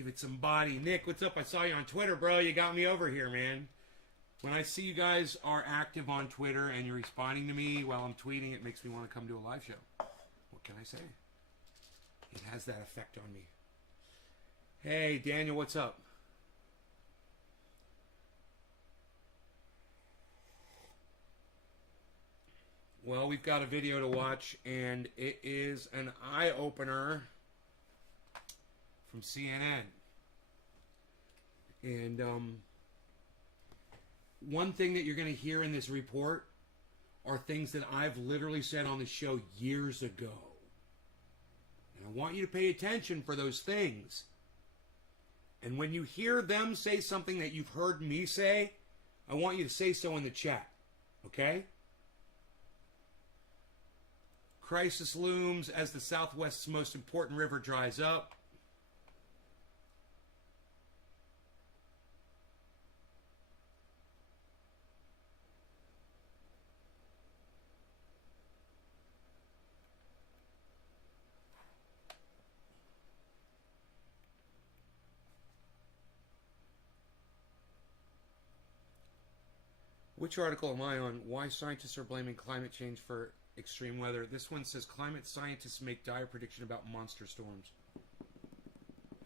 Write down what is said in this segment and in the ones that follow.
give it some body. Nick, what's up? I saw you on Twitter, bro. You got me over here, man. When I see you guys are active on Twitter and you're responding to me while I'm tweeting, it makes me want to come to a live show. What can I say? It has that effect on me. Hey, Daniel, what's up? Well, we've got a video to watch, and it is an eye-opener from CNN. And one thing that you're going to hear in this report are things that I've literally said on the show years ago. And I want you to pay attention for those things. And when you hear them say something that you've heard me say, I want you to say so in the chat. Okay? Crisis looms as the Southwest's most important river dries up. Which article am I on? Why scientists are blaming climate change for extreme weather. This one says climate scientists make dire prediction about monster storms.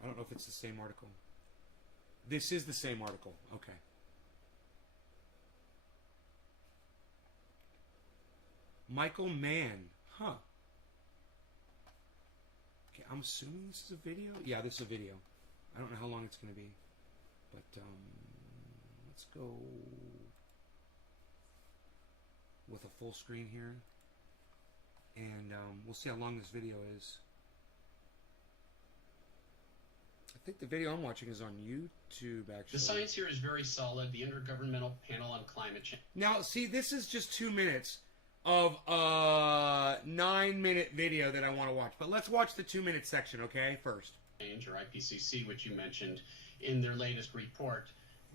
I don't know if it's the same article. This is the same article. Okay. Michael Mann. Huh. Okay, I'm assuming this is a video? Yeah, this is a video. I don't know how long it's going to be. But, let's go with a full screen here. And we'll see how long this video is. I think the video I'm watching is on YouTube, actually. The science here is very solid. The Intergovernmental Panel on Climate Change. Now, see, this is just 2 minutes of a 9-minute video that I want to watch. But let's watch the 2-minute section, okay, first. Or IPCC, which you mentioned in their latest report,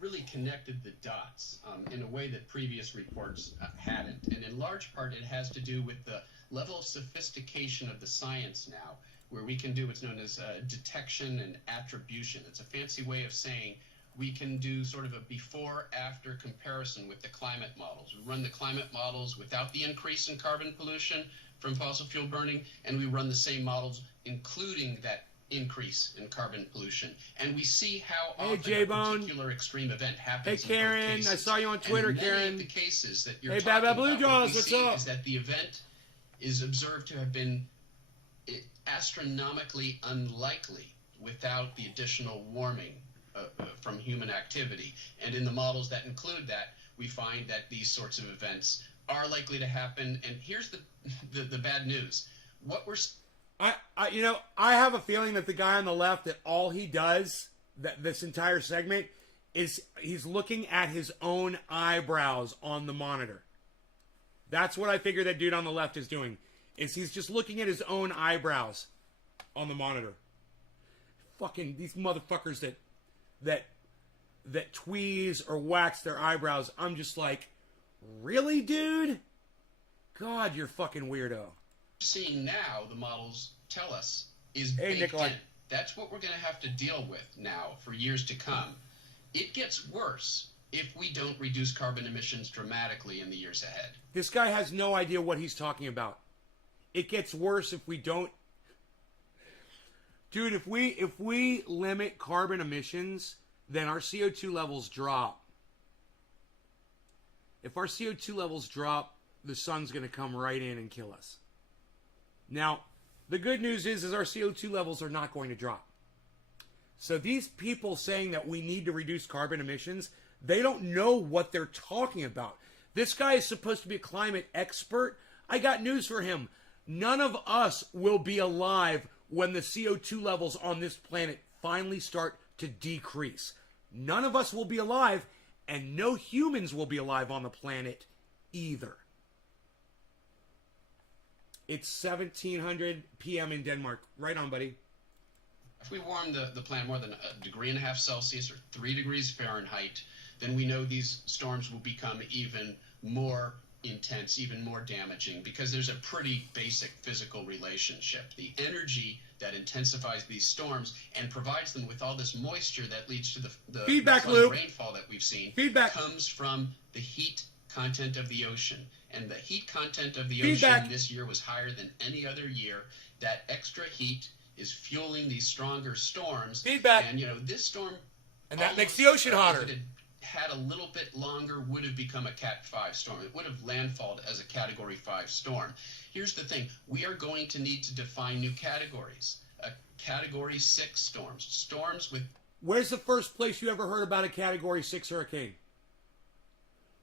really connected the dots in a way that previous reports hadn't. And in large part, it has to do with the level of sophistication of the science now, where we can do what's known as detection and attribution. It's a fancy way of saying we can do sort of a before-after comparison with the climate models. We run the climate models without the increase in carbon pollution from fossil fuel burning, and we run the same models including that increase in carbon pollution, and we see how often a particular extreme event happens. Hey, Karen, I saw you on Twitter, Karen. Many of the cases that you're hey, talking Baba Blue about, Jaws, what's up? Is that the event is observed to have been astronomically unlikely without the additional warming from human activity. And in the models that include that, we find that these sorts of events are likely to happen. And here's the bad news. What we're I have a feeling that the guy on the left, that all he does, that this entire segment, is he's looking at his own eyebrows on the monitor. That's what I figure that dude on the left is doing, is he's just looking at his own eyebrows on the monitor. Fucking these motherfuckers that tweeze or wax their eyebrows. I'm just like, really, dude? God, you're fucking weirdo. Seeing now, the models tell us, is baked in. That's what we're going to have to deal with now for years to come. It gets worse if we don't reduce carbon emissions dramatically in the years ahead. This guy has no idea what he's talking about. It gets worse if we don't. Dude, if we limit carbon emissions, then our CO2 levels drop. If our CO2 levels drop, the sun's going to come right in and kill us. Now, the good news is our CO2 levels are not going to drop. So these people saying that we need to reduce carbon emissions, they don't know what they're talking about. This guy is supposed to be a climate expert. I got news for him. None of us will be alive when the CO2 levels on this planet finally start to decrease. None of us will be alive, and no humans will be alive on the planet either. It's 1700 p.m. in Denmark. Right on, buddy. If we warm the planet more than 1.5 degrees Celsius or 3 degrees Fahrenheit, then we know these storms will become even more intense, even more damaging, because there's a pretty basic physical relationship. The energy that intensifies these storms and provides them with all this moisture that leads to the feedback flooding loop rainfall that we've seen feedback comes from the heat content of the ocean. And the heat content of the feedback ocean this year was higher than any other year. That extra heat is fueling these stronger storms. Feedback. And, you know, this storm, and that makes the ocean hotter. if it had a little bit longer, would have become a Cat 5 storm. It would have landfalled as a Category 5 storm. Here's the thing. We are going to need to define new categories. A Category 6 storms. Storms with... Where's the first place you ever heard about a Category 6 hurricane?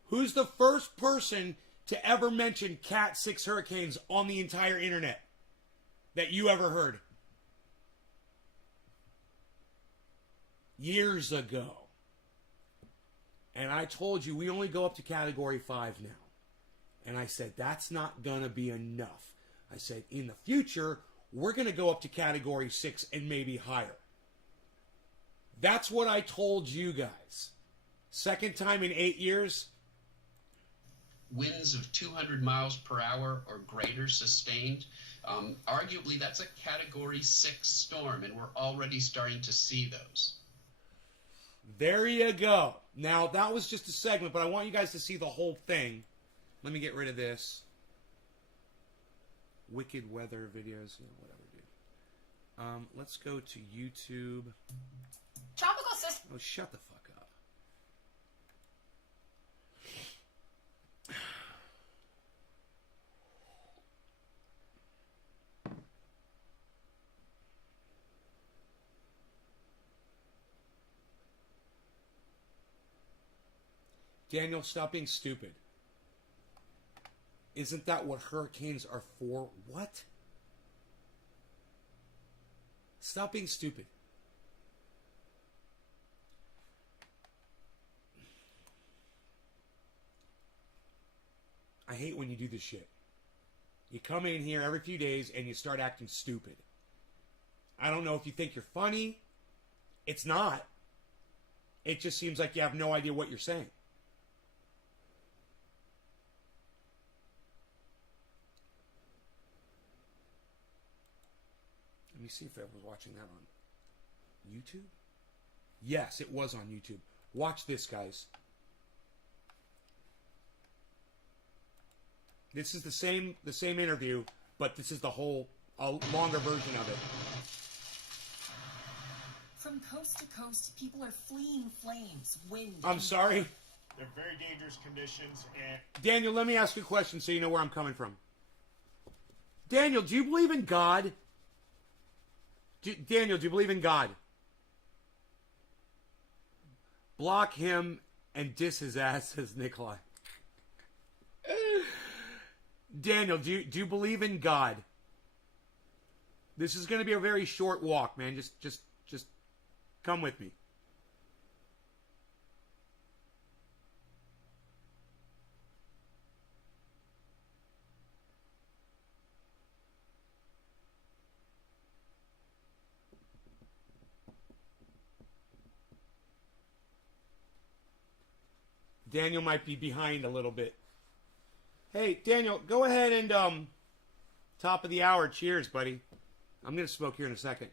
Who's the first person to ever mention Cat 6 hurricanes on the entire internet that you ever heard? Years ago. And I told you we only go up to Category 5 now. And I said, that's not going to be enough. I said, in the future, we're going to go up to Category 6 and maybe higher. That's what I told you guys. Second time in 8 years. Winds of 200 miles per hour or greater sustained. Arguably, that's a Category 6 storm, and we're already starting to see those. There you go. Now, that was just a segment, but I want you guys to see the whole thing. Let me get rid of this. Wicked weather videos. Yeah, whatever, dude. Let's go to YouTube. Tropical system. Oh, shut the fuck up. Daniel, stop being stupid. Isn't that what hurricanes are for? What? Stop being stupid. I hate when you do this shit. You come in here every few days and you start acting stupid. I don't know if you think you're funny. It's not. It just seems like you have no idea what you're saying. Let me see if I was watching that on YouTube. Yes, it was on YouTube. Watch this, guys. This is the same interview, but this is the whole longer version of it. From coast to coast, people are fleeing flames, wind. I'm sorry. They're very dangerous conditions, and Daniel, let me ask you a question so you know where I'm coming from. Daniel, do you believe in God? Daniel, do you believe in God? Block him and diss his ass, says Nikolai. Daniel, do you believe in God? This is going to be a very short walk, man. Just come with me. Daniel might be behind a little bit. Hey, Daniel, go ahead and, top of the hour. Cheers, buddy. I'm going to smoke here in a second.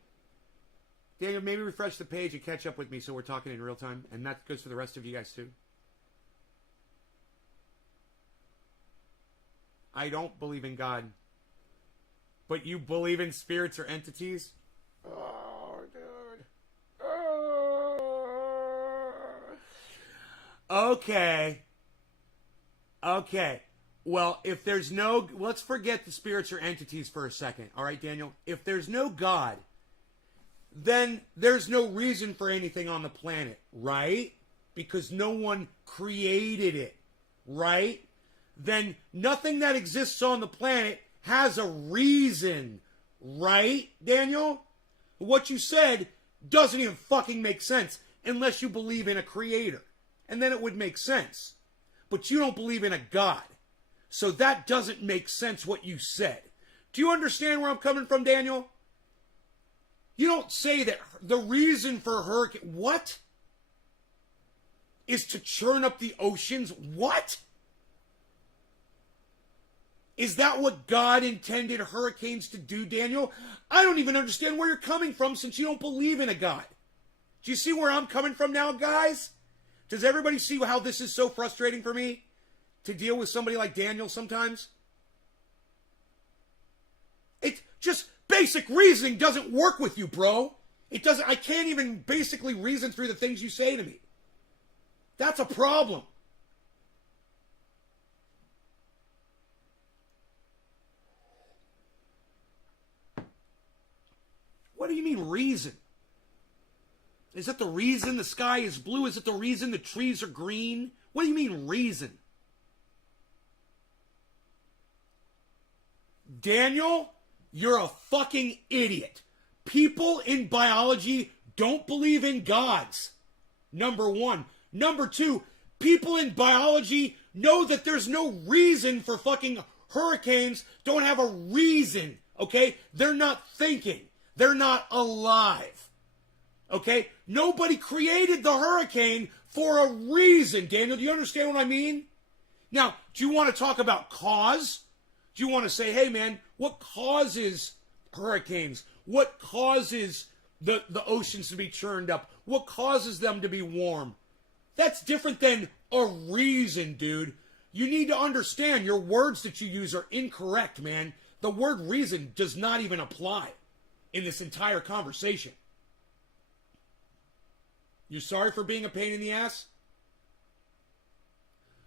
Daniel, maybe refresh the page and catch up with me so we're talking in real time. And that goes for the rest of you guys, too. I don't believe in God. But you believe in spirits or entities? Oh, dude. Okay. Well, if there's no... Let's forget the spirits or entities for a second. All right, Daniel? If there's no God, then there's no reason for anything on the planet, right? Because no one created it, right? Then nothing that exists on the planet has a reason, right, Daniel? What you said doesn't even fucking make sense unless you believe in a creator. And then it would make sense. But you don't believe in a God. So that doesn't make sense what you said. Do you understand where I'm coming from, Daniel? You don't say that the reason for hurricane... What? Is to churn up the oceans? What? Is that what God intended hurricanes to do, Daniel? I don't even understand where you're coming from since you don't believe in a God. Do you see where I'm coming from now, guys? Does everybody see how this is so frustrating for me to deal with somebody like Daniel sometimes? It just basic reasoning doesn't work with you, bro. It doesn't. I can't even basically reason through the things you say to me. That's a problem. What do you mean reason? Is that the reason the sky is blue? Is it the reason the trees are green? What do you mean reason? Daniel, you're a fucking idiot. People in biology don't believe in gods. Number one. Number two, people in biology know that there's no reason for fucking hurricanes. Don't have a reason, okay? They're not thinking. They're not alive. Okay? Nobody created the hurricane for a reason, Daniel. Do you understand what I mean? Now, do you want to talk about cause? Do you want to say, hey, man, what causes hurricanes? What causes the oceans to be churned up? What causes them to be warm? That's different than a reason, dude. You need to understand your words that you use are incorrect, man. The word reason does not even apply in this entire conversation. You sorry for being a pain in the ass?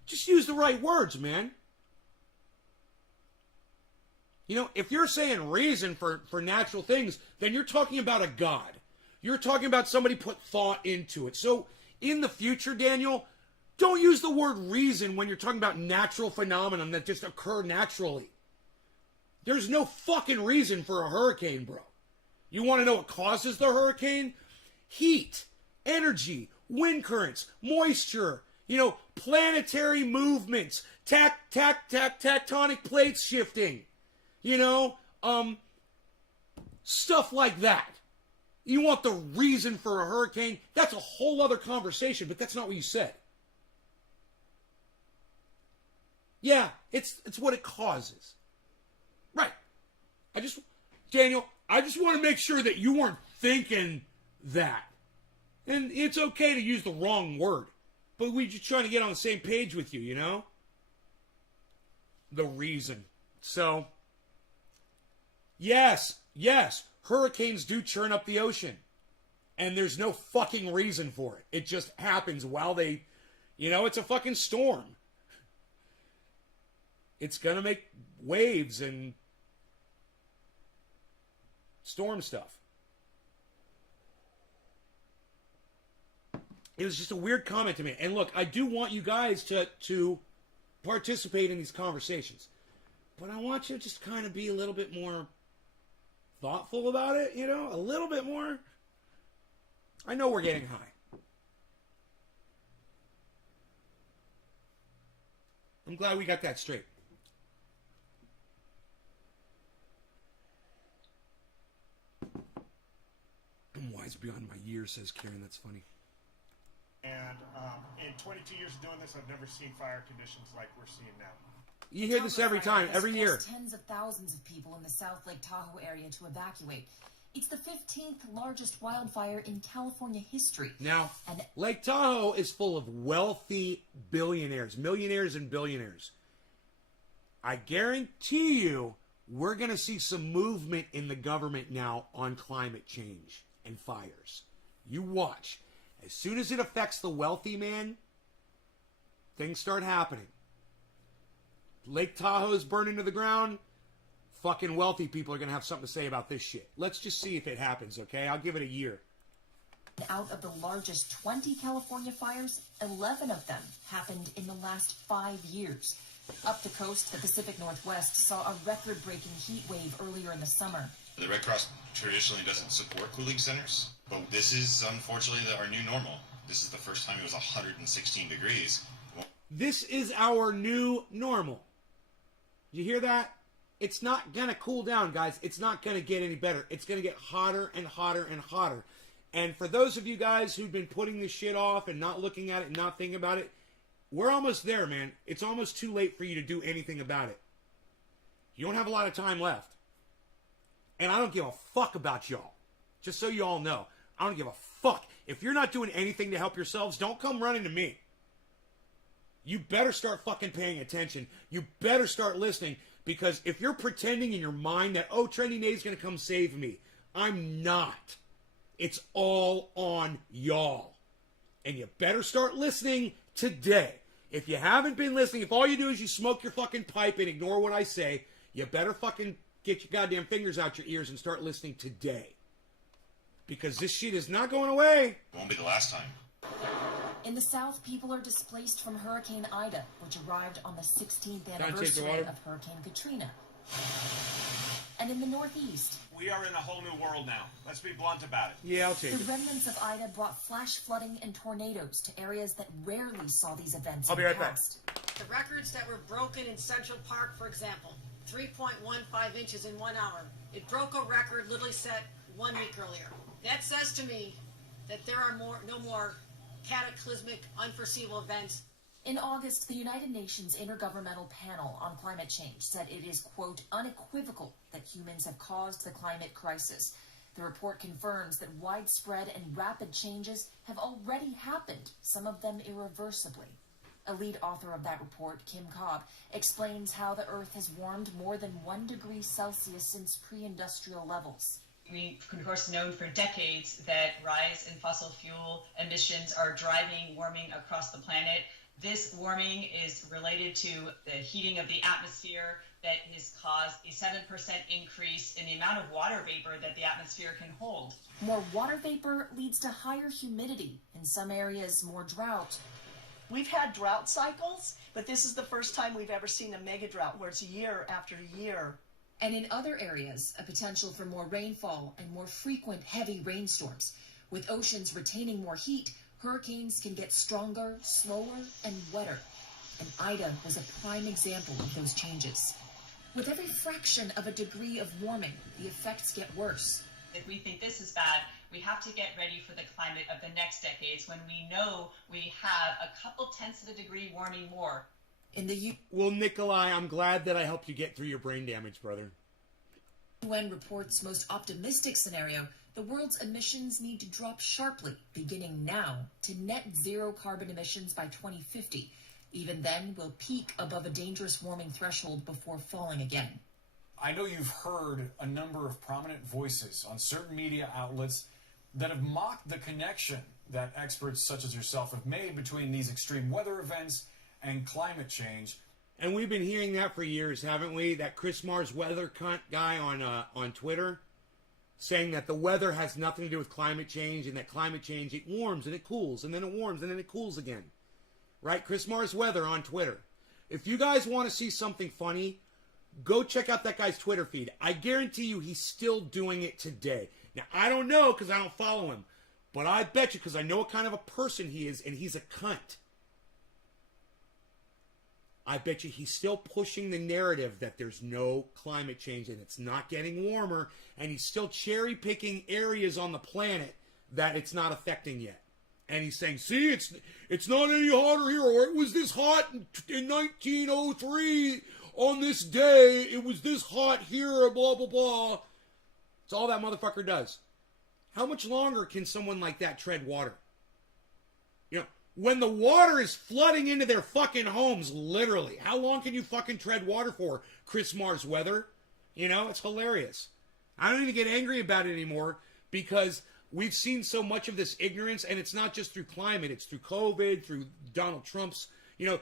Just use the right words, man. You know, if you're saying reason for natural things, then you're talking about a God. You're talking about somebody put thought into it. So, in the future, Daniel, don't use the word reason when you're talking about natural phenomenon that just occur naturally. There's no fucking reason for a hurricane, bro. You want to know what causes the hurricane? Heat, energy, currents, moisture, planetary movements, tectonic plates shifting, stuff like that. You want the reason for a hurricane? That's a whole other conversation, but that's not what you said. Yeah, it's what it causes. Right. Daniel, I just want to make sure that you weren't thinking that. And it's okay to use the wrong word, but we're just trying to get on the same page with you, The reason. So, yes, hurricanes do churn up the ocean. And there's no fucking reason for it. It just happens while they, it's a fucking storm. It's going to make waves and storm stuff. It was just a weird comment to me. And look, I do want you guys to participate in these conversations. But I want you to just kind of be a little bit more thoughtful about it, a little bit more. I know we're getting high. I'm glad we got that straight. I'm wise beyond my years, says Karen. That's funny. And in 22 years of doing this, I've never seen fire conditions like we're seeing now. You hear this every time, every year. Tens of thousands of people in the South Lake Tahoe area to evacuate. It's the 15th largest wildfire in California history. Now, Lake Tahoe is full of wealthy billionaires, millionaires and billionaires. I guarantee you we're going to see some movement in the government now on climate change and fires. You watch. As soon as it affects the wealthy, man, things start happening. Lake Tahoe is burning to the ground. Fucking wealthy people are going to have something to say about this shit. Let's just see if it happens, okay? I'll give it a year. Out of the largest 20 California fires, 11 of them happened in the last 5 years. Up the coast, the Pacific Northwest saw a record-breaking heat wave earlier in the summer. The Red Cross traditionally doesn't support cooling centers, but this is unfortunately our new normal. This is the first time it was 116 degrees. This is our new normal. You hear that? It's not going to cool down, guys. It's not going to get any better. It's going to get hotter and hotter and hotter. And for those of you guys who've been putting this shit off and not looking at it and not thinking about it, we're almost there, man. It's almost too late for you to do anything about it. You don't have a lot of time left. And I don't give a fuck about y'all. Just so you all know. I don't give a fuck. If you're not doing anything to help yourselves, don't come running to me. You better start fucking paying attention. You better start listening. Because if you're pretending in your mind that, oh, Trending Nate's going to come save me, I'm not. It's all on y'all. And you better start listening today. If you haven't been listening, if all you do is you smoke your fucking pipe and ignore what I say, you better fucking get your goddamn fingers out your ears and start listening today. Because this shit is not going away. It won't be the last time. In the South, people are displaced from Hurricane Ida, which arrived on the 16th take the anniversary water. of Hurricane Katrina. And in the Northeast, We are in a whole new world now. Let's be blunt about it. Yeah, I'll take the it. remnants of Ida brought flash flooding and tornadoes to areas that rarely saw these events I'll in be the right back. past. The records that were broken in Central Park, for example, 3.15 inches in 1 hour. It broke a record literally set 1 week earlier. That says to me that there are no more cataclysmic, unforeseeable events. In August, the United Nations Intergovernmental Panel on Climate Change said it is, quote, unequivocal that humans have caused the climate crisis. The report confirms that widespread and rapid changes have already happened, some of them irreversibly. A lead author of that report, Kim Cobb, explains how the Earth has warmed more than 1 degree Celsius since pre-industrial levels. We've, of course, known for decades that rise in fossil fuel emissions are driving warming across the planet. This warming is related to the heating of the atmosphere that has caused a 7% increase in the amount of water vapor that the atmosphere can hold. More water vapor leads to higher humidity, in some areas more drought. We've had drought cycles, but this is the first time we've ever seen a mega drought where it's year after year. And in other areas, a potential for more rainfall and more frequent heavy rainstorms. With oceans retaining more heat, hurricanes can get stronger, slower, and wetter. And Ida was a prime example of those changes. With every fraction of a degree of warming, the effects get worse. If we think this is bad, we have to get ready for the climate of the next decades when we know we have a couple tenths of a degree warming more. In the Well, Nikolai, I'm glad that I helped you get through your brain damage, brother. UN report's most optimistic scenario, the world's emissions need to drop sharply, beginning now, to net zero carbon emissions by 2050. Even then, we'll peak above a dangerous warming threshold before falling again. I know you've heard a number of prominent voices on certain media outlets that have mocked the connection that experts such as yourself have made between these extreme weather events and climate change. And we've been hearing that for years, haven't we? That Chris Mars weather cunt guy on Twitter saying that the weather has nothing to do with climate change and that climate change, it warms and it cools and then it warms and then it cools again. Right? Chris Mars weather on Twitter. If you guys want to see something funny, go check out that guy's Twitter feed. I guarantee you he's still doing it today. Now, I don't know because I don't follow him, but I bet you because I know what kind of a person he is and he's a cunt. I bet you he's still pushing the narrative that there's no climate change and it's not getting warmer, and he's still cherry picking areas on the planet that it's not affecting yet. And he's saying, see, it's not any hotter here, or it was this hot in 1903 on this day, it was this hot here, blah, blah, blah. It's all that motherfucker does. How much longer can someone like that tread water? You know, when the water is flooding into their fucking homes, literally, how long can you fucking tread water for, Chris Mars weather? You know, it's hilarious. I don't even get angry about it anymore because we've seen so much of this ignorance, and it's not just through climate, it's through COVID, through Donald Trump's, you know,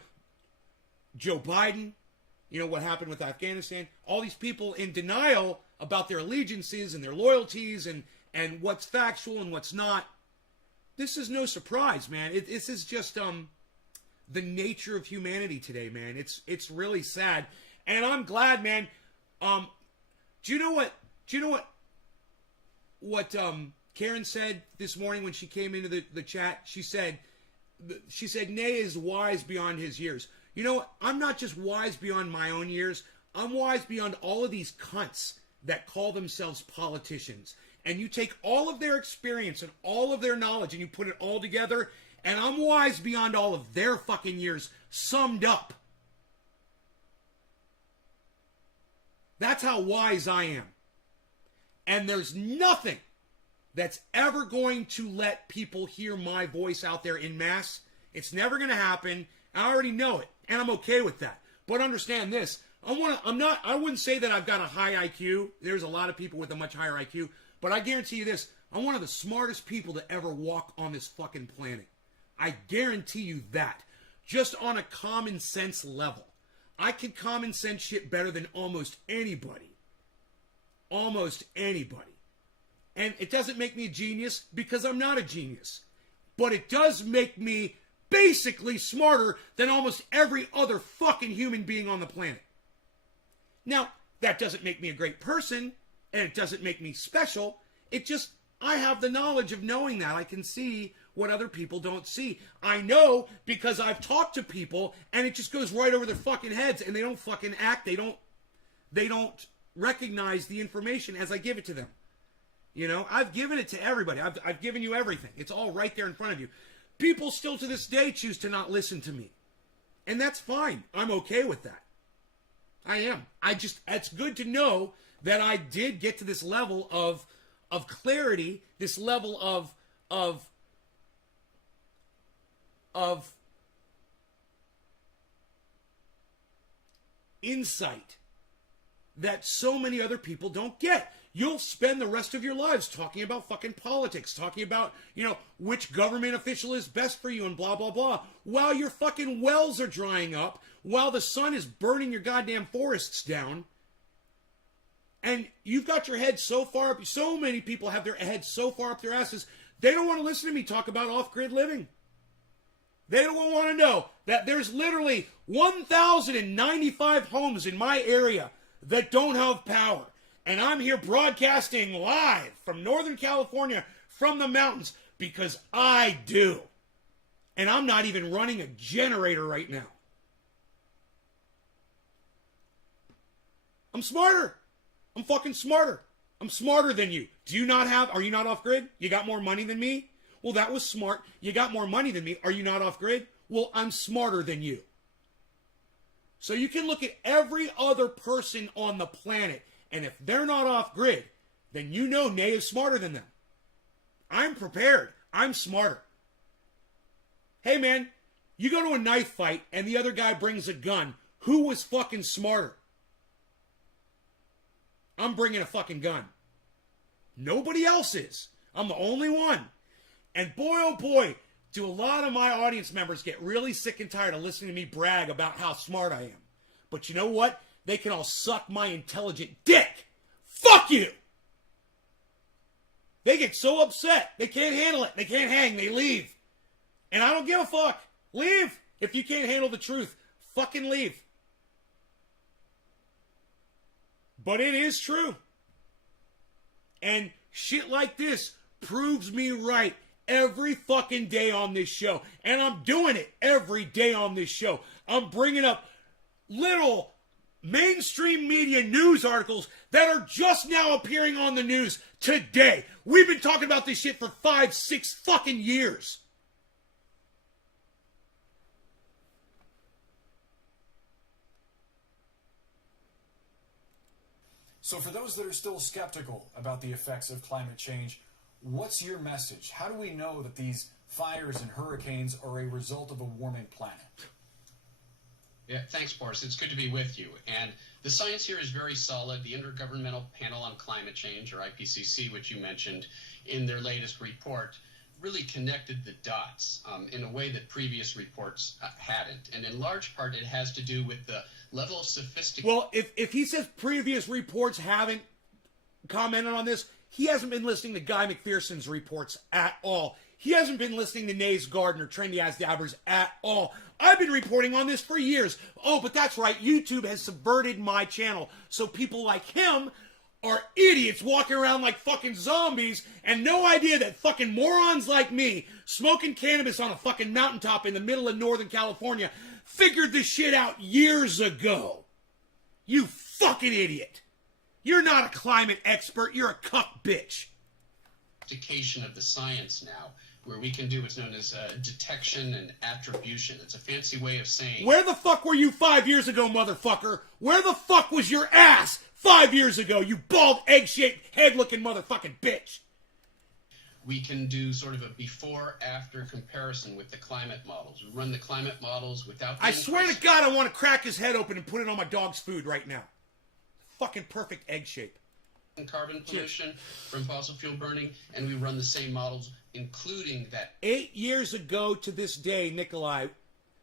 Joe Biden, you know, what happened with Afghanistan, all these people in denial about their allegiances and their loyalties and what's factual and what's not. This is no surprise, man. This is just the nature of humanity today, man. It's really sad, and I'm glad, man. Do you know what Karen said this morning when she came into the chat? She said Nay is wise beyond his years. You know what? I'm not just wise beyond my own years. I'm wise beyond all of these cunts that call themselves politicians. And you take all of their experience and all of their knowledge and you put it all together, and I'm wise beyond all of their fucking years summed up. That's how wise I am. And there's nothing that's ever going to let people hear my voice out there in mass. It's never going to happen. I already know it, and I'm okay with that. But understand this. I wouldn't say that I've got a high IQ. There's a lot of people with a much higher IQ. But I guarantee you this. I'm one of the smartest people to ever walk on this fucking planet. I guarantee you that. Just on a common sense level. I can common sense shit better than almost anybody. Almost anybody. And it doesn't make me a genius because I'm not a genius. But it does make me basically smarter than almost every other fucking human being on the planet. Now, that doesn't make me a great person, and it doesn't make me special. It just, I have the knowledge of knowing that. I can see what other people don't see. I know because I've talked to people, and it just goes right over their fucking heads, and they don't fucking act. They don't recognize the information as I give it to them. You know, I've given it to everybody. I've given you everything. It's all right there in front of you. People still to this day choose to not listen to me. And that's fine. I'm okay with that. I am. It's good to know that I did get to this level of clarity, this level of insight that so many other people don't get. You'll spend the rest of your lives talking about fucking politics, talking about, which government official is best for you and blah, blah, blah, while your fucking wells are drying up, while the sun is burning your goddamn forests down, and you've got your head so far up, so many people have their heads so far up their asses, they don't want to listen to me talk about off-grid living. They don't want to know that there's literally 1,095 homes in my area that don't have power. And I'm here broadcasting live from Northern California, from the mountains, because I do. And I'm not even running a generator right now. I'm smarter. I'm fucking smarter. I'm smarter than you. Are you not off grid? You got more money than me? Well, that was smart. You got more money than me. Are you not off grid? Well, I'm smarter than you. So you can look at every other person on the planet, and if they're not off grid, then you know Nay is smarter than them. I'm prepared. I'm smarter. Hey man, you go to a knife fight and the other guy brings a gun. Who was fucking smarter? I'm bringing a fucking gun. Nobody else is. I'm the only one. And boy, oh boy, do a lot of my audience members get really sick and tired of listening to me brag about how smart I am. But you know what? They can all suck my intelligent dick. Fuck you! They get so upset. They can't handle it. They can't hang. They leave. And I don't give a fuck. Leave. If you can't handle the truth, fucking leave. But it is true. And shit like this proves me right every fucking day on this show. And I'm doing it every day on this show. I'm bringing up little mainstream media news articles that are just now appearing on the news today. We've been talking about this shit for 5-6 fucking years. So for those that are still skeptical about the effects of climate change, what's your message? How do we know that these fires and hurricanes are a result of a warming planet? Yeah, thanks, Boris. It's good to be with you. And the science here is very solid. The Intergovernmental Panel on Climate Change, or IPCC, which you mentioned in their latest report, really connected the dots in a way that previous reports hadn't. And in large part, it has to do with the level of sophistication. Well, if he says previous reports haven't commented on this, he hasn't been listening to Guy McPherson's reports at all. He hasn't been listening to Nays Gardner, Trendy As Dabbers at all. I've been reporting on this for years. Oh, but that's right. YouTube has subverted my channel. So people like him are idiots walking around like fucking zombies and no idea that fucking morons like me smoking cannabis on a fucking mountaintop in the middle of Northern California figured this shit out years ago. You fucking idiot. You're not a climate expert. You're a cuck bitch. Of the science now. where we can do what's known as detection and attribution. It's a fancy way of saying... Where the fuck were you 5 years ago, motherfucker? Where the fuck was your ass 5 years ago, you bald, egg-shaped, head-looking motherfucking bitch? We can do sort of a before-after comparison with the climate models. We run the climate models without... I swear to God, I want to crack his head open and put it on my dog's food right now. Fucking perfect egg shape. Carbon pollution from fossil fuel burning, and we run the same models, including that... 8 years ago to this day, Nikolai,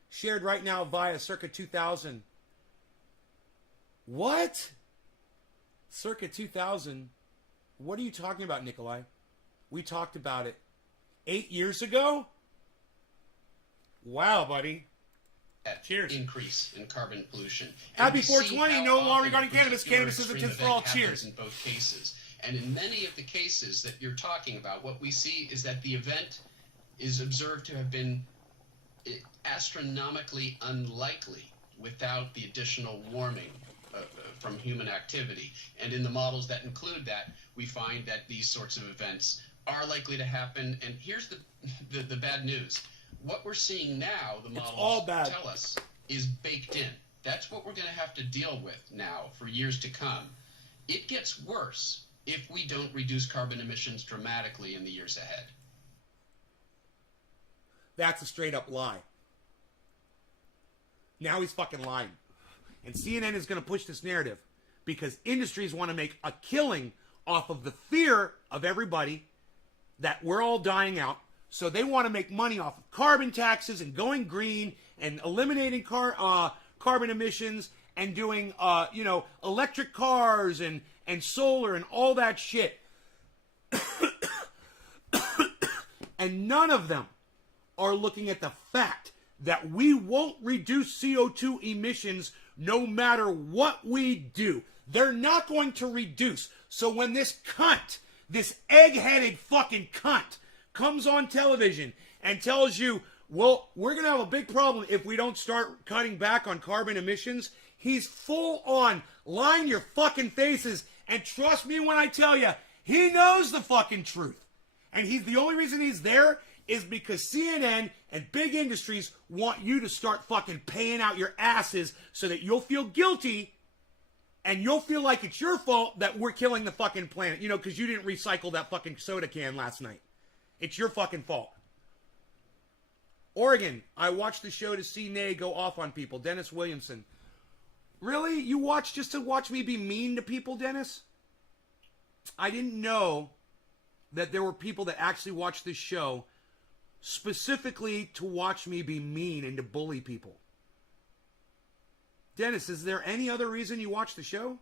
shared right now via Circa 2000. What? Circa 2000? What are you talking about, Nikolai? We talked about it 8 years ago? Wow, buddy. Cheers. Increase in carbon pollution. Happy And we see 420, how no law often regarding a cannabis. particular Cannabis is a extreme tip for all. event happens Cheers. in both cases. And in many of the cases that you're talking about, what we see is that the event is observed to have been astronomically unlikely without the additional warming from human activity. And in the models that include that, we find that these sorts of events are likely to happen. And here's the bad news. What we're seeing now, the models tell us, is baked in. That's what we're going to have to deal with now for years to come. It gets worse if we don't reduce carbon emissions dramatically in the years ahead. That's a straight up lie. Now he's fucking lying. And CNN is going to push this narrative because industries want to make a killing off of the fear of everybody that we're all dying out. So they want to make money off of carbon taxes and going green and eliminating carbon emissions and doing, electric cars and solar and all that shit. And none of them are looking at the fact that we won't reduce CO2 emissions no matter what we do. They're not going to reduce. So when this cunt, this egg-headed fucking cunt, comes on television and tells you, well, we're going to have a big problem if we don't start cutting back on carbon emissions, he's full on lying your fucking faces. And trust me when I tell you, he knows the fucking truth. And the only reason he's there is because CNN and big industries want you to start fucking paying out your asses so that you'll feel guilty and you'll feel like it's your fault that we're killing the fucking planet, because you didn't recycle that fucking soda can last night. It's your fucking fault. Oregon, I watched the show to see Nay go off on people. Dennis Williamson. Really? You watch just to watch me be mean to people, Dennis? I didn't know that there were people that actually watched this show specifically to watch me be mean and to bully people. Dennis, is there any other reason you watch the show?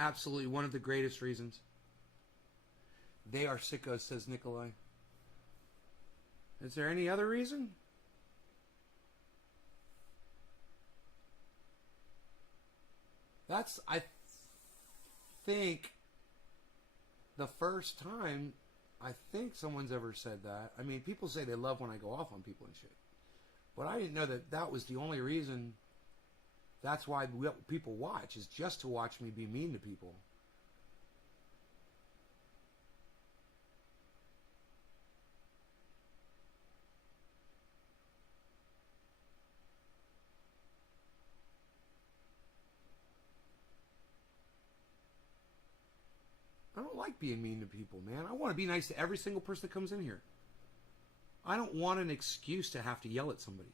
Absolutely, one of the greatest reasons. They are sickos, says Nikolai. Is there any other reason? That's, I think, the first time I think someone's ever said that. I mean, people say they love when I go off on people and shit. But I didn't know that that was the only reason. That's why people watch, is just to watch me be mean to people. I don't like being mean to people, man. I want to be nice to every single person that comes in here. I don't want an excuse to have to yell at somebody,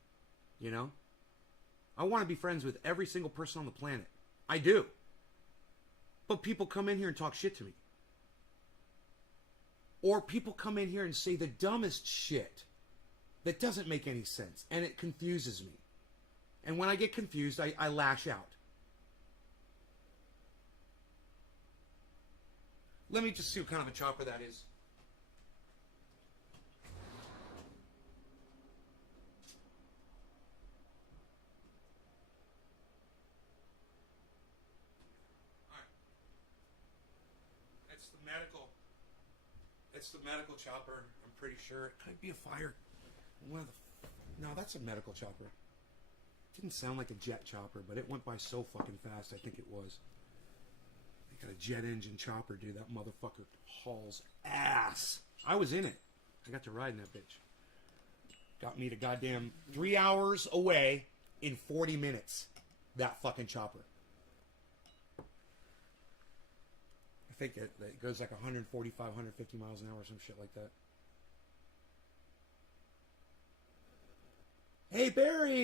I want to be friends with every single person on the planet. I do. But people come in here and talk shit to me. Or people come in here and say the dumbest shit that doesn't make any sense. And it confuses me. And when I get confused, I lash out. Let me just see what kind of a chopper that is. It's the medical. It's the medical chopper. I'm pretty sure it could be a fire. No, that's a medical chopper. It didn't sound like a jet chopper, but it went by so fucking fast. I think it was. They got a jet engine chopper, dude. That motherfucker hauls ass. I was in it. I got to ride in that bitch. Got me to goddamn 3 hours away in 40 minutes. That fucking chopper. I think it goes like 145, 150 miles an hour or some shit like that. Hey, Barry!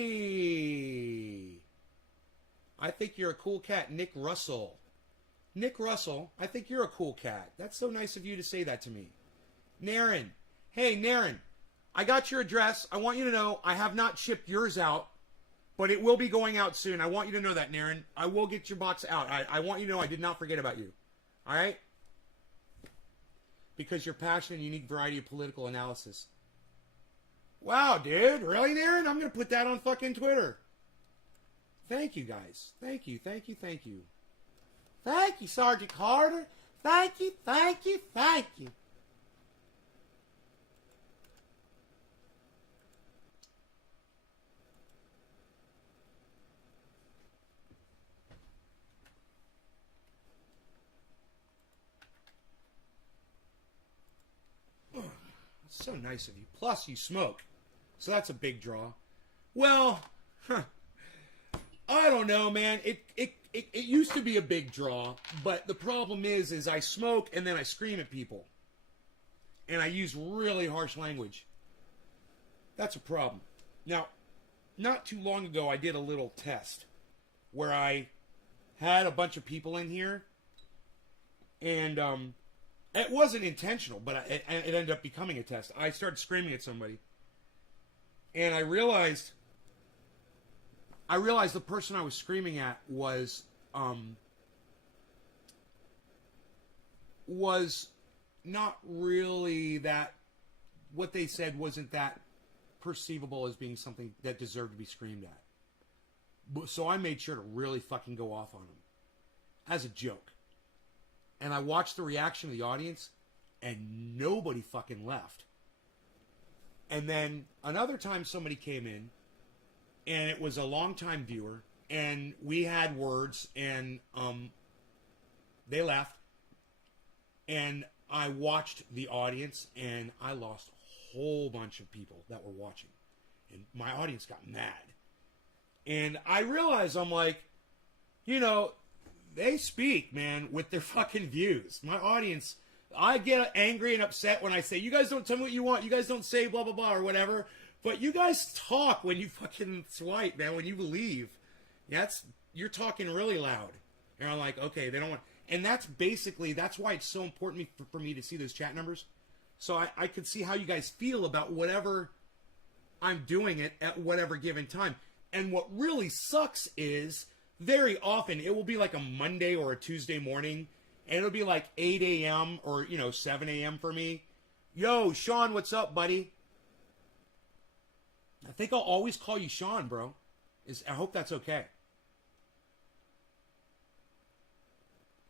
I think you're a cool cat, Nick Russell. Nick Russell, I think you're a cool cat. That's so nice of you to say that to me. Naren. Hey, Naren. I got your address. I want you to know I have not shipped yours out, but it will be going out soon. I want you to know that, Naren. I will get your box out. I want you to know I did not forget about you. All right? Because your passion and unique variety of political analysis. Wow, dude. Really, Naren? I'm going to put that on fucking Twitter. Thank you, guys. Thank you, thank you, thank you. Thank you, Sergeant Carter. Thank you, thank you, thank you. That's so nice of you. Plus, you smoke. So that's a big draw. Well, I don't know, man. It used to be a big draw, but the problem is I smoke and then I scream at people. And I use really harsh language. That's a problem. Now, not too long ago, I did a little test where I had a bunch of people in here, and it wasn't intentional, but it ended up becoming a test. I started screaming at somebody, and I realized the person I was screaming at was not really that. What they said wasn't that perceivable as being something that deserved to be screamed at. So I made sure to really fucking go off on them as a joke. And I watched the reaction of the audience, and nobody fucking left. And then another time somebody came in, and it was a longtime viewer, and we had words, and they left. And I watched the audience, and I lost a whole bunch of people that were watching. And my audience got mad. And I realized, I'm like, you know, they speak, man, with their fucking views. My audience, I get angry and upset when I say, you guys don't tell me what you want. You guys don't say blah, blah, blah, or whatever. But you guys talk when you fucking swipe, man, when you believe. You're talking really loud. And I'm like, okay, they don't want... And that's why it's so important for me to see those chat numbers. So I could see how you guys feel about whatever I'm doing it at whatever given time. And what really sucks is... very often, it will be like a Monday or a Tuesday morning, and it'll be like 8 a.m. or, 7 a.m. for me. Yo, Sean, what's up, buddy? I think I'll always call you Sean, bro. I hope that's okay.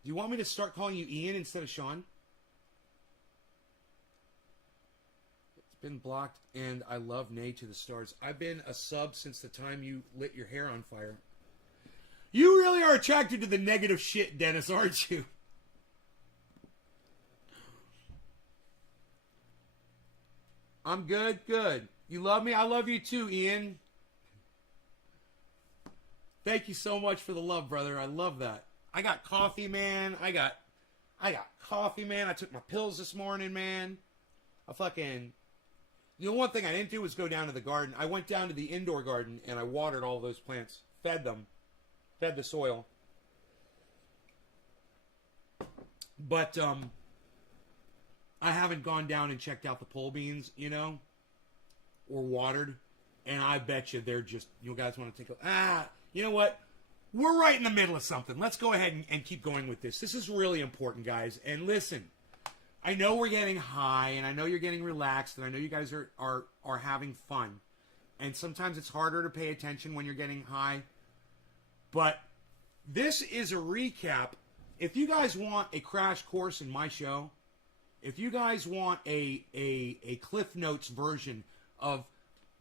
Do you want me to start calling you Ian instead of Sean? It's been blocked, and I love Nay to the stars. I've been a sub since the time you lit your hair on fire. You really are attracted to the negative shit, Dennis, aren't you? I'm good, good. You love me? I love you too, Ian. Thank you so much for the love, brother. I love that. I got coffee, man. I got coffee, man. I took my pills this morning, man. The one thing I didn't do was go down to the garden. I went down to the indoor garden and I watered all those plants. Fed them. Fed the soil. But I haven't gone down and checked out the pole beans, or watered. And I bet you they're just, you guys want to take you know what? We're right in the middle of something. Let's go ahead and keep going with this. This is really important, guys. And listen, I know we're getting high, and I know you're getting relaxed, and I know you guys are having fun. And sometimes it's harder to pay attention when you're getting high. But this is a recap. if you guys want a crash course in my show, if you guys want a Cliff Notes version of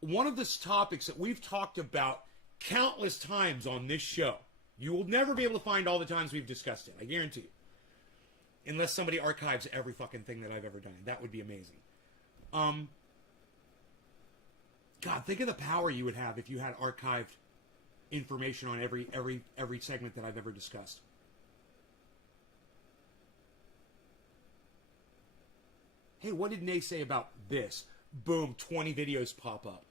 one of the topics that we've talked about countless times on this show, you will never be able to find all the times we've discussed it. I guarantee you. Unless somebody archives every fucking thing that I've ever done. That would be amazing. God, think of the power you would have if you had archived information on every segment that I've ever discussed. Hey, what did Nay say about this? Boom, 20 videos pop up.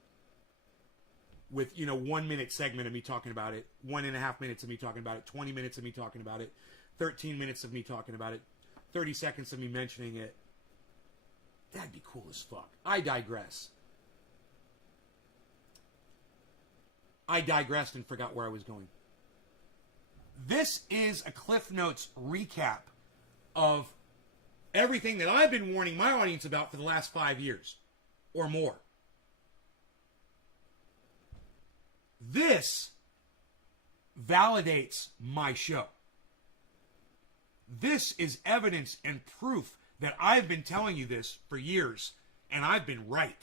With, 1 minute segment of me talking about it, 1.5 minutes of me talking about it, 20 minutes of me talking about it, 13 minutes of me talking about it, 30 seconds of me mentioning it. That'd be cool as fuck. I digress. I digressed and forgot where I was going. This is a Cliff Notes recap of everything that I've been warning my audience about for the last 5 years or more. This validates my show. This is evidence and proof that I've been telling you this for years, and I've been right.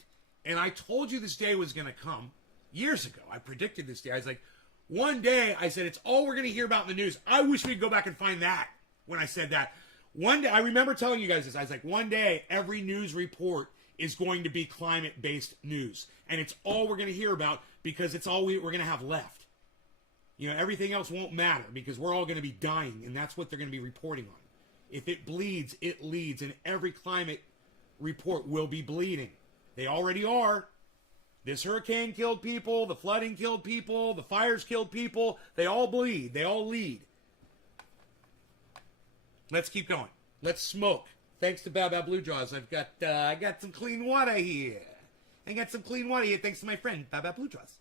And I told you this day was going to come years ago. I predicted this day. I was like, one day, I said, it's all we're going to hear about in the news. I wish we'd go back and find that when I said that. One day, I remember telling you guys this. I was like, one day, every news report is going to be climate-based news. And it's all we're going to hear about because it's all we're going to have left. Everything else won't matter because we're all going to be dying, and that's what they're going to be reporting on. If it bleeds, it leads, and every climate report will be bleeding. They already are. This hurricane killed people, the flooding killed people, the fires killed people. They all bleed. They all lead. Let's keep going. Let's smoke. Thanks to Baba Blue Jaws, I got some clean water here. I got some clean water here thanks to my friend Baba Blue Jaws.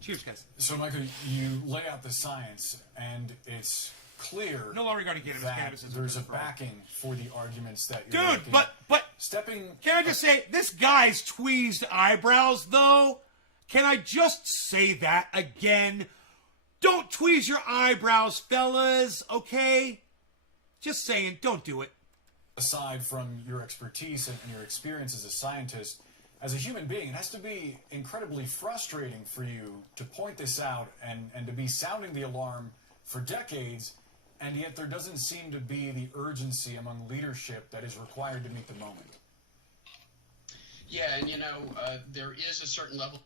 Cheers, guys. So, Michael, you lay out the science, and it's clear no law regarding cannabis. that Cannabis is there's a backing for the arguments that you're making. Dude, but stepping. Can I just say this guy's tweezed eyebrows, though? Can I just say that again? Don't tweeze your eyebrows, fellas. Okay, just saying, don't do it. Aside from your expertise and your experience as a scientist, as a human being, it has to be incredibly frustrating for you to point this out and to be sounding the alarm for decades, and yet there doesn't seem to be the urgency among leadership that is required to meet the moment. Yeah, and there is a certain level.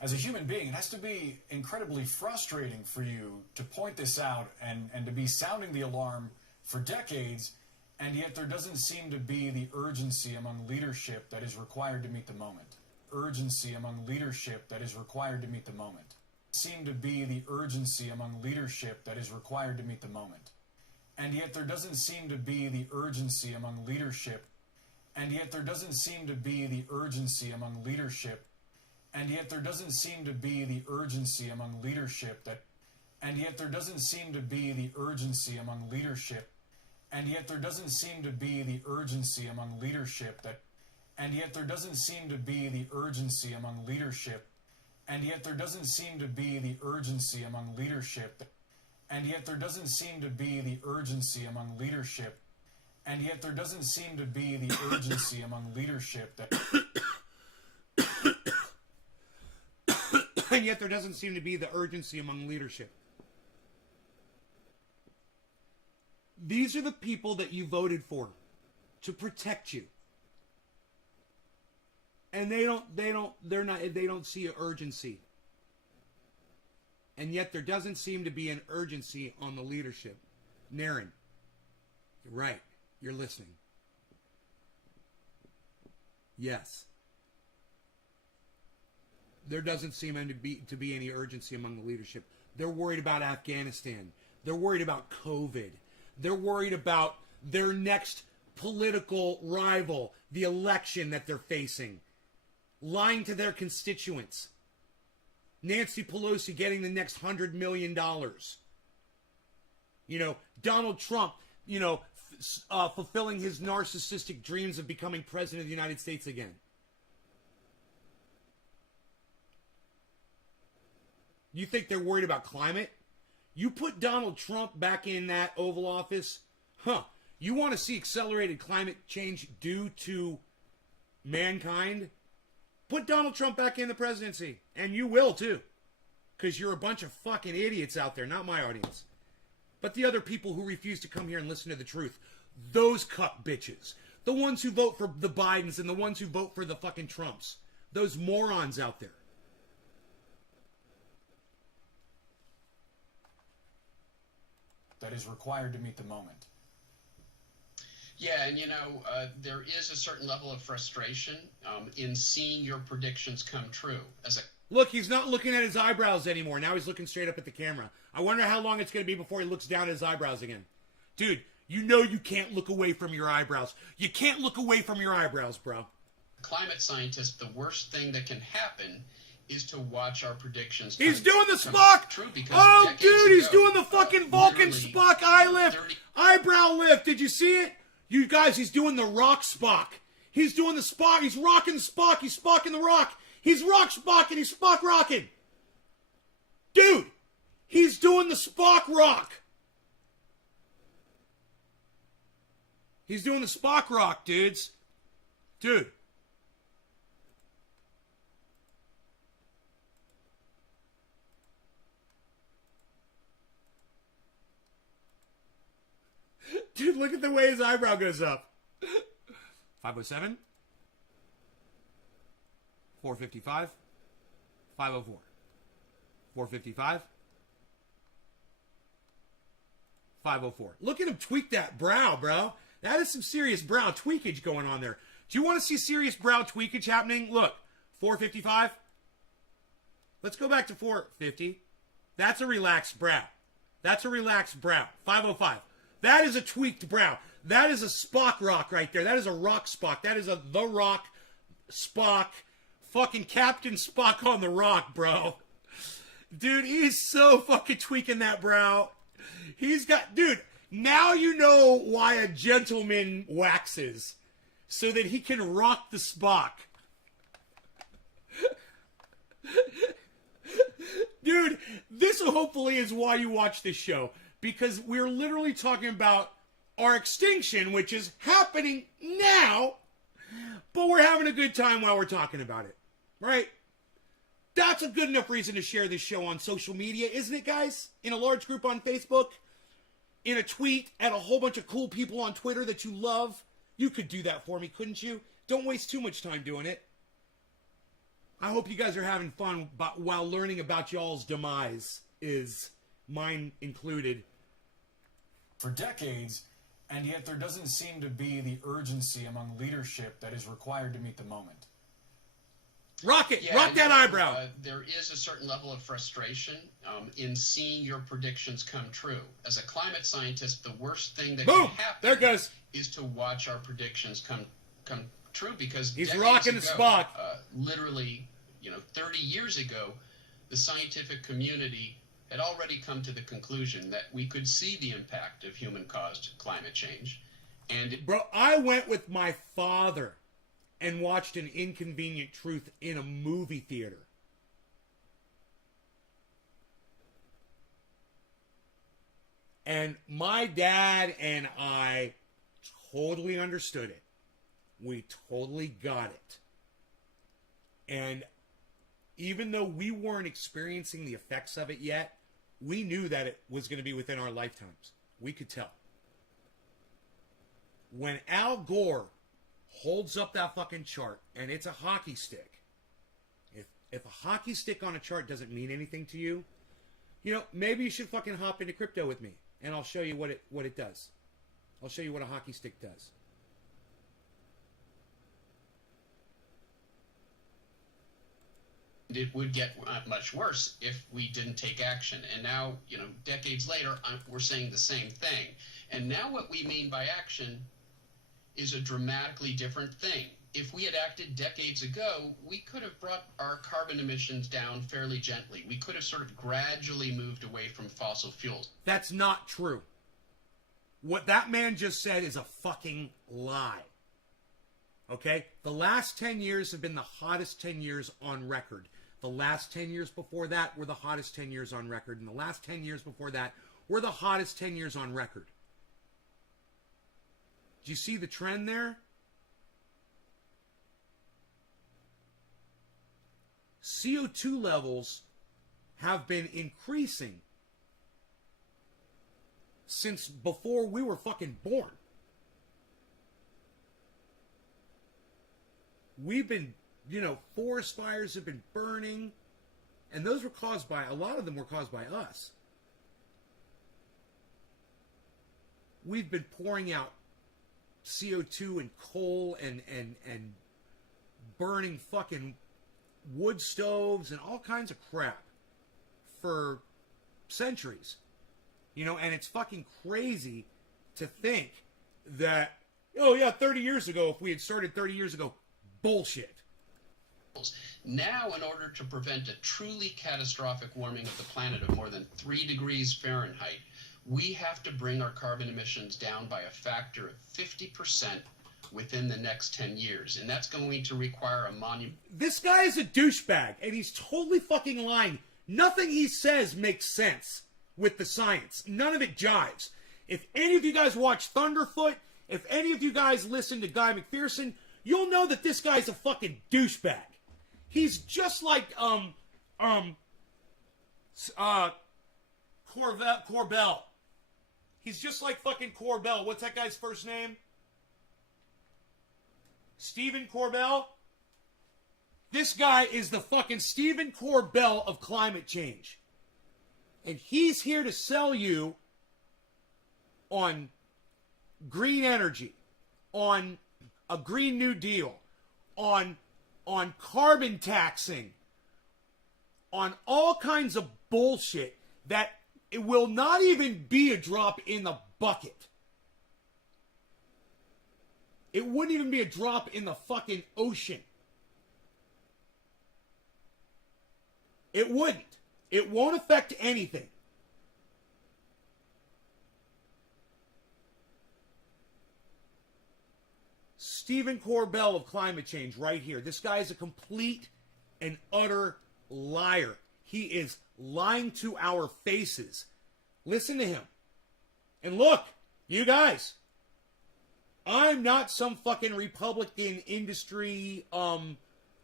As a human being, it has to be incredibly frustrating for you to point this out and to be sounding the alarm for decades, and yet there doesn't seem to be the urgency among leadership that is required to meet the moment. Urgency among leadership that is required to meet the moment. Seem to be the urgency among leadership that is required to meet the moment. And yet there doesn't seem to be the urgency among leadership. And yet there doesn't seem to be the urgency among leadership. And yet there doesn't seem to be the urgency among leadership that. And yet there doesn't seem to be the urgency among leadership. And yet there doesn't seem to be the urgency among leadership that. And yet there doesn't seem to be the urgency among leadership. And yet there doesn't seem to be the urgency among leadership. And yet there doesn't seem to be the urgency among leadership. And yet there doesn't seem to be the urgency among leadership that. And yet there doesn't seem to be the urgency among leadership. These are the people that you voted for to protect you. And they don't see an urgency. And yet there doesn't seem to be an urgency on the leadership. Naren, you're right. You're listening. Yes. There doesn't seem to be any urgency among the leadership. They're worried about Afghanistan. They're worried about COVID. They're worried about their next political rival, the election that they're facing. Lying to their constituents. Nancy Pelosi getting the next $100 million. Donald Trump, fulfilling his narcissistic dreams of becoming president of the United States again. You think they're worried about climate? You put Donald Trump back in that Oval Office, you want to see accelerated climate change due to mankind? Put Donald Trump back in the presidency. And you will, too. Because you're a bunch of fucking idiots out there, not my audience. But the other people who refuse to come here and listen to the truth. Those cuck bitches. The ones who vote for the Bidens and the ones who vote for the fucking Trumps. Those morons out there. That is required to meet the moment. Yeah, and there is a certain level of frustration in seeing your predictions come true. Look, he's not looking at his eyebrows anymore. Now he's looking straight up at the camera. I wonder how long it's going to be before he looks down at his eyebrows again. Dude, you know you can't look away from your eyebrows. You can't look away from your eyebrows, bro. Climate scientist, the worst thing that can happen is to watch our predictions. He's doing the Spock! True, because oh, dude, he's ago, doing the fucking Vulcan Spock eye lift. Eyebrow lift. Did you see it? You guys, he's doing the rock Spock. He's doing the Spock. He's rocking Spock. He's Spocking the rock. He's rock Spock and he's Spock rocking. Dude, he's doing the Spock rock. He's doing the Spock rock, dudes. Dude. Dude, look at the way his eyebrow goes up. 507. 455. 504. 455. 504. Look at him tweak that brow, bro. That is some serious brow tweakage going on there. Do you want to see serious brow tweakage happening? Look, 455. Let's go back to 450. That's a relaxed brow. That's a relaxed brow. 505. That is a tweaked brow. That is a Spock rock right there. That is a rock Spock. That is a The Rock Spock. Fucking Captain Spock on the rock, bro. Dude, he's so fucking tweaking that brow. He's got... Dude, now you know why a gentleman waxes. So that he can rock the Spock. Dude, this hopefully is why you watch this show. Because we're literally talking about our extinction, which is happening now. But we're having a good time while we're talking about it. Right? That's a good enough reason to share this show on social media, isn't it, guys? In a large group on Facebook? In a tweet at a whole bunch of cool people on Twitter that you love? You could do that for me, couldn't you? Don't waste too much time doing it. I hope you guys are having fun while learning about y'all's demise, is mine included. For decades, and yet there doesn't seem to be the urgency among leadership that is required to meet the moment. Rock it! Yeah, rock that eyebrow! There is a certain level of frustration in seeing your predictions come true. As a climate scientist, the worst thing that can happen there goes. Is to watch our predictions come true, because he's rocking the Spock. Literally, 30 years ago, the scientific community had already come to the conclusion that we could see the impact of human-caused climate change. And bro, I went with my father and watched An Inconvenient Truth in a movie theater. And my dad and I totally understood it. We totally got it. And even though we weren't experiencing the effects of it yet, we knew that it was going to be within our lifetimes. We could tell. When Al Gore holds up that fucking chart and it's a hockey stick, if a hockey stick on a chart doesn't mean anything to you, maybe you should fucking hop into crypto with me and I'll show you what it does. I'll show you what a hockey stick does. It would get much worse if we didn't take action. And now, decades later, we're saying the same thing. And now what we mean by action is a dramatically different thing. If we had acted decades ago, we could have brought our carbon emissions down fairly gently. We could have sort of gradually moved away from fossil fuels. That's not true. What that man just said is a fucking lie. Okay? The last 10 years have been the hottest 10 years on record. The last 10 years before that were the hottest 10 years on record. And the last 10 years before that were the hottest 10 years on record. Do you see the trend there? CO2 levels have been increasing since before we were fucking born. We've been, forest fires have been burning, and those were caused by, a lot of them were caused by us. We've been pouring out CO2 and coal and burning fucking wood stoves and all kinds of crap for centuries. And it's fucking crazy to think that, 30 years ago, if we had started 30 years ago, bullshit. Now, in order to prevent a truly catastrophic warming of the planet of more than 3 degrees Fahrenheit, we have to bring our carbon emissions down by a factor of 50% within the next 10 years. And that's going to require a monument. This guy is a douchebag, and he's totally fucking lying. Nothing he says makes sense with the science. None of it jives. If any of you guys watch Thunderfoot, if any of you guys listen to Guy McPherson, you'll know that this guy's a fucking douchebag. He's just like, Corbell. He's just like fucking Corbell. What's that guy's first name? Stephen Corbell? This guy is the fucking Stephen Corbell of climate change. And he's here to sell you on green energy, on a Green New Deal, on carbon taxing, on all kinds of bullshit that it will not even be a drop in the bucket. It wouldn't even be a drop in the fucking ocean. It wouldn't. It won't affect anything. Stephen Corbell of climate change right here. This guy is a complete and utter liar. He is lying to our faces. Listen to him. And look, you guys, I'm not some fucking Republican industry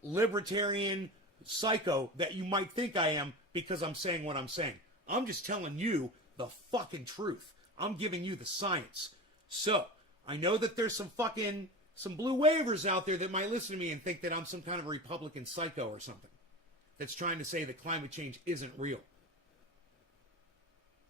libertarian psycho that you might think I am because I'm saying what I'm saying. I'm just telling you the fucking truth. I'm giving you the science. So, I know that there's some blue waivers out there that might listen to me and think that I'm some kind of a Republican psycho or something that's trying to say that climate change isn't real.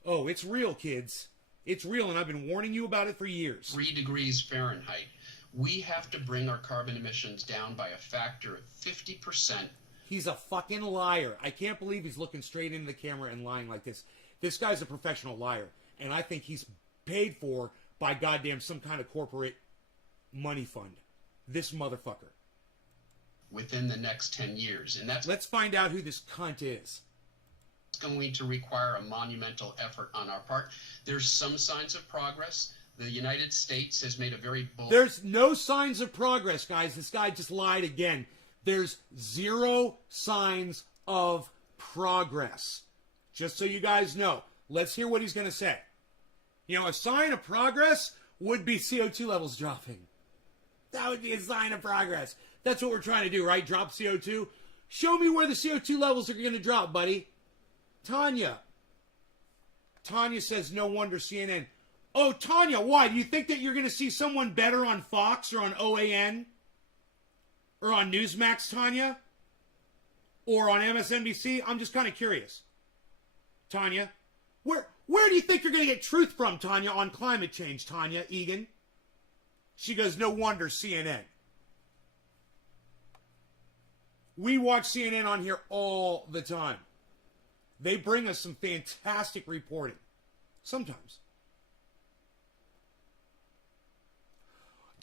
Oh, it's real, kids. It's real, and I've been warning you about it for years. 3 degrees Fahrenheit. We have to bring our carbon emissions down by a factor of 50%. He's a fucking liar. I can't believe he's looking straight into the camera and lying like this. This guy's a professional liar, and I think he's paid for by goddamn some kind of corporate money fund. This motherfucker. Within the next 10 years. And that's... Let's find out who this cunt is. It's going to require a monumental effort on our part. There's some signs of progress. The United States has made a very bold... There's no signs of progress, guys. This guy just lied again. There's 0 signs of progress. Just so you guys know. Let's hear what he's going to say. A sign of progress would be CO2 levels dropping. That would be a sign of progress. That's what we're trying to do, right? Drop CO2. Show me where the CO2 levels are going to drop, buddy. Tanya says, no wonder CNN. Oh, Tanya, why? Do you think that you're going to see someone better on Fox or on OAN? Or on Newsmax, Tanya? Or on MSNBC? I'm just kind of curious. Tanya, where do you think you're going to get truth from, Tanya, on climate change, Tanya Egan? She goes, no wonder CNN. We watch CNN on here all the time. They bring us some fantastic reporting. Sometimes.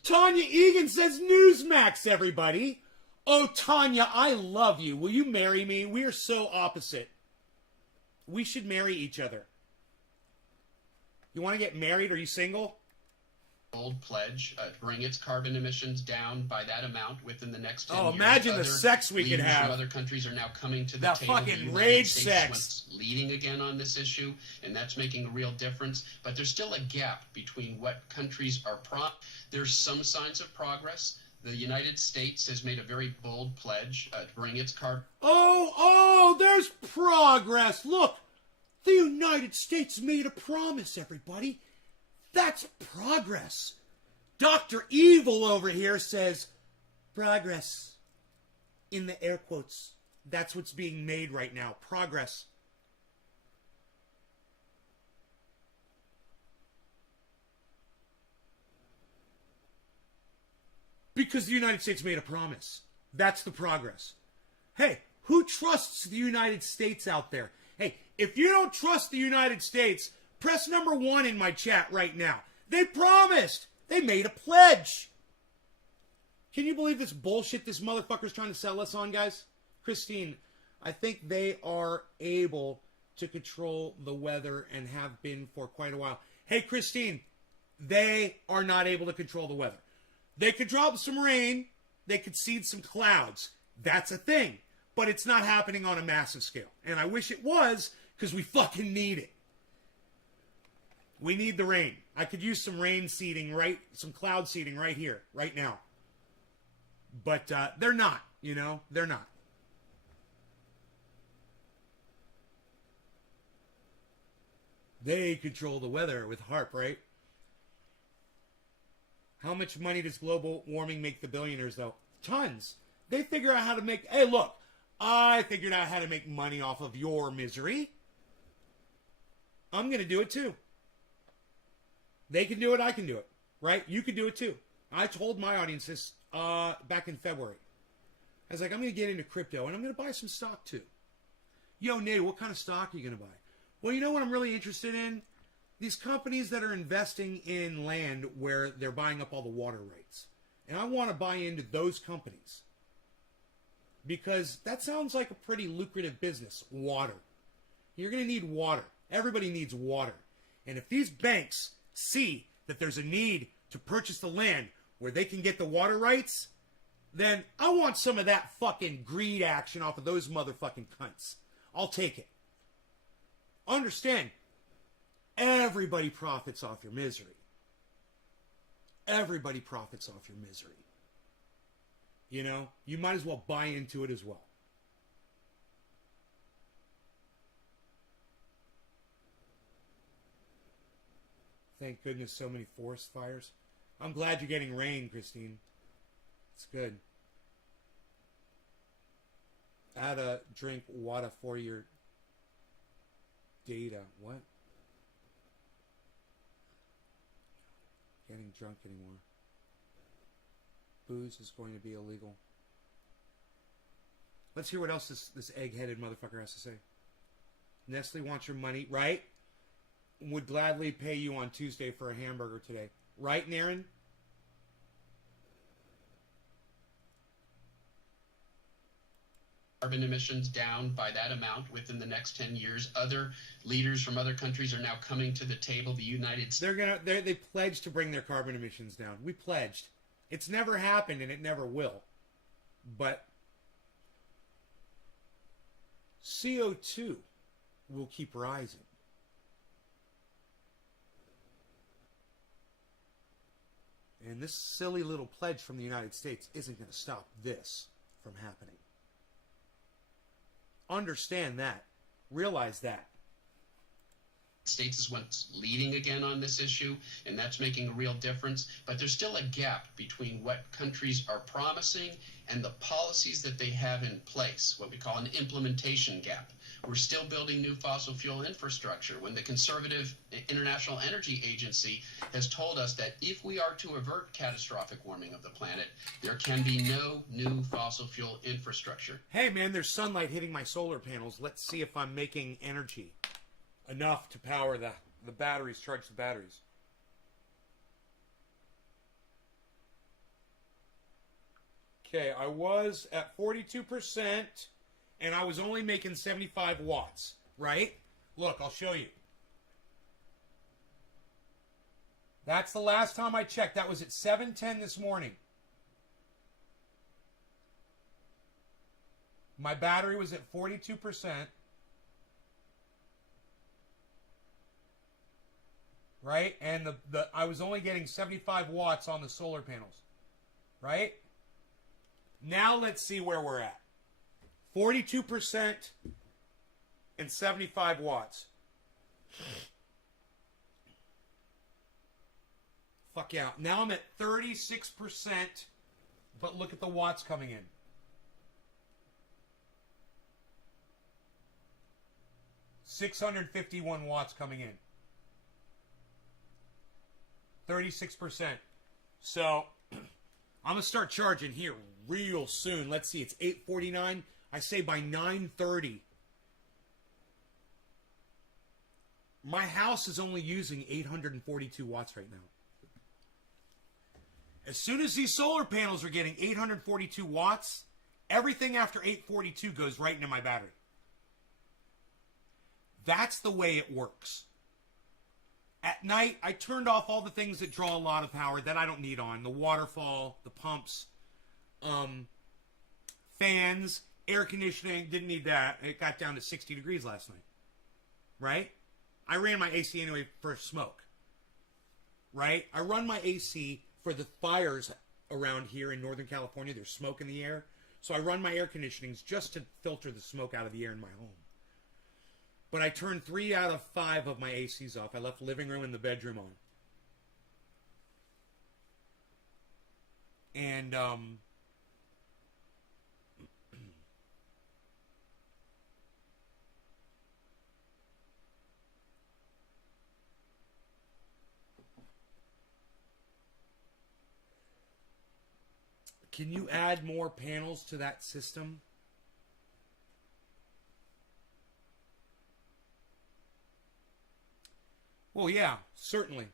Tanya Egan says Newsmax, everybody. Oh, Tanya, I love you. Will you marry me? We are so opposite. We should marry each other. You want to get married? Are you single? bold pledge to bring its carbon emissions down by that amount within the next 10 years. Imagine the Other sex we could leaders have. From other countries are now coming to the That table. fucking The United rage States sex. wants leading again on this issue, and that's making a real difference. But there's still a gap between what countries are There's some signs of progress. The United States has made a very bold pledge to bring its carbon. Oh, there's progress. Look, the United States made a promise, everybody. That's progress. Dr. Evil over here says progress in the air quotes. That's what's being made right now. Progress. Because the United States made a promise. That's the progress. Hey, who trusts the United States out there? Hey, if you don't trust the United States, press number 1 in my chat right now. They promised. They made a pledge. Can you believe this bullshit this motherfucker's trying to sell us on, guys? Christine, I think they are able to control the weather and have been for quite a while. Hey, Christine, they are not able to control the weather. They could drop some rain. They could seed some clouds. That's a thing. But it's not happening on a massive scale. And I wish it was, because we fucking need it. We need the rain. I could use some rain seeding, some cloud seeding right here, right now. But they're not, they're not. They control the weather with HARP, right? How much money does global warming make the billionaires, though? Tons. They figure out how to make... Hey, look. I figured out how to make money off of your misery. I'm going to do it, too. They can do it. I can do it. Right? You can do it, too. I told my audience this back in February. I was like, I'm going to get into crypto, and I'm going to buy some stock, too. Yo, Nate, what kind of stock are you going to buy? Well, you know what I'm really interested in? These companies that are investing in land where they're buying up all the water rights. And I want to buy into those companies. Because that sounds like a pretty lucrative business. Water. You're going to need water. Everybody needs water. And if these banks see that there's a need to purchase the land where they can get the water rights, then I want some of that fucking greed action off of those motherfucking cunts. I'll take it. Understand, everybody profits off your misery. Everybody profits off your misery. You might as well buy into it as well. Thank goodness so many forest fires. I'm glad you're getting rain, Christine. It's good. Add a drink water for your data. What? Getting drunk anymore. Booze is going to be illegal. Let's hear what else this egg-headed motherfucker has to say. Nestle wants your money, right? Would gladly pay you on Tuesday for a hamburger today. Right, Naren? Carbon emissions down by that amount within the next 10 years. Other leaders from other countries are now coming to the table. The United States. They pledged to bring their carbon emissions down. We pledged. It's never happened and it never will. But CO2 will keep rising. And this silly little pledge from the United States isn't going to stop this from happening. Understand that. Realize that. States is what's leading again on this issue, and that's making a real difference. But there's still a gap between what countries are promising and the policies that they have in place, what we call an implementation gap. We're still building new fossil fuel infrastructure when the conservative International Energy Agency has told us that if we are to avert catastrophic warming of the planet, there can be no new fossil fuel infrastructure. Hey man, there's sunlight hitting my solar panels. Let's see if I'm making energy enough to power the batteries, charge the batteries. Okay, I was at 42%, and I was only making 75 watts, right? Look, I'll show you. That's the last time I checked. That was at 7:10 this morning. My battery was at 42%. Right? And I was only getting 75 watts on the solar panels. Right? Now let's see where we're at. 42% and 75 watts. Fuck yeah. Now I'm at 36%, but look at the watts coming in. $651 watts coming in. 36%. So, I'm going to start charging here real soon. Let's see, it's 8:49. I say by 9:30. My house is only using 842 watts right now. As soon as these solar panels are getting 842 watts, everything after 842 goes right into my battery. That's the way it works. At night, I turned off all the things that draw a lot of power that I don't need on. The waterfall, the pumps, fans, air conditioning. Didn't need that. It got down to 60 degrees last night. Right? I ran my AC anyway for smoke. Right? I run my AC for the fires around here in Northern California. There's smoke in the air. So I run my air conditionings just to filter the smoke out of the air in my home. But I turned 3 out of 5 of my ACs off. I left the living room and the bedroom on. And, can you add more panels to that system? Well, yeah, certainly.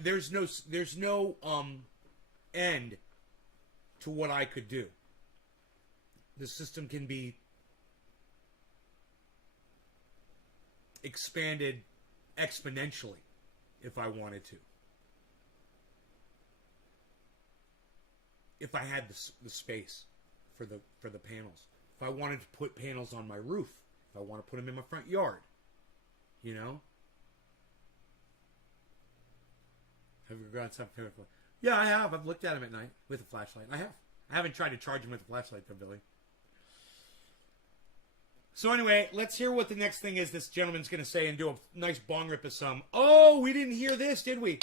There's no end to what I could do. The system can be expanded exponentially if I wanted to. If I had the space for the panels. If I wanted to put panels on my roof. If I want to put them in my front yard. You know? Have you got something? Yeah, I have. I've looked at them at night with a flashlight. I have. I haven't tried to charge them with a flashlight though, Billy. So anyway, let's hear what the next thing is this gentleman's going to say and do a nice bong rip of some. Oh, we didn't hear this, did we?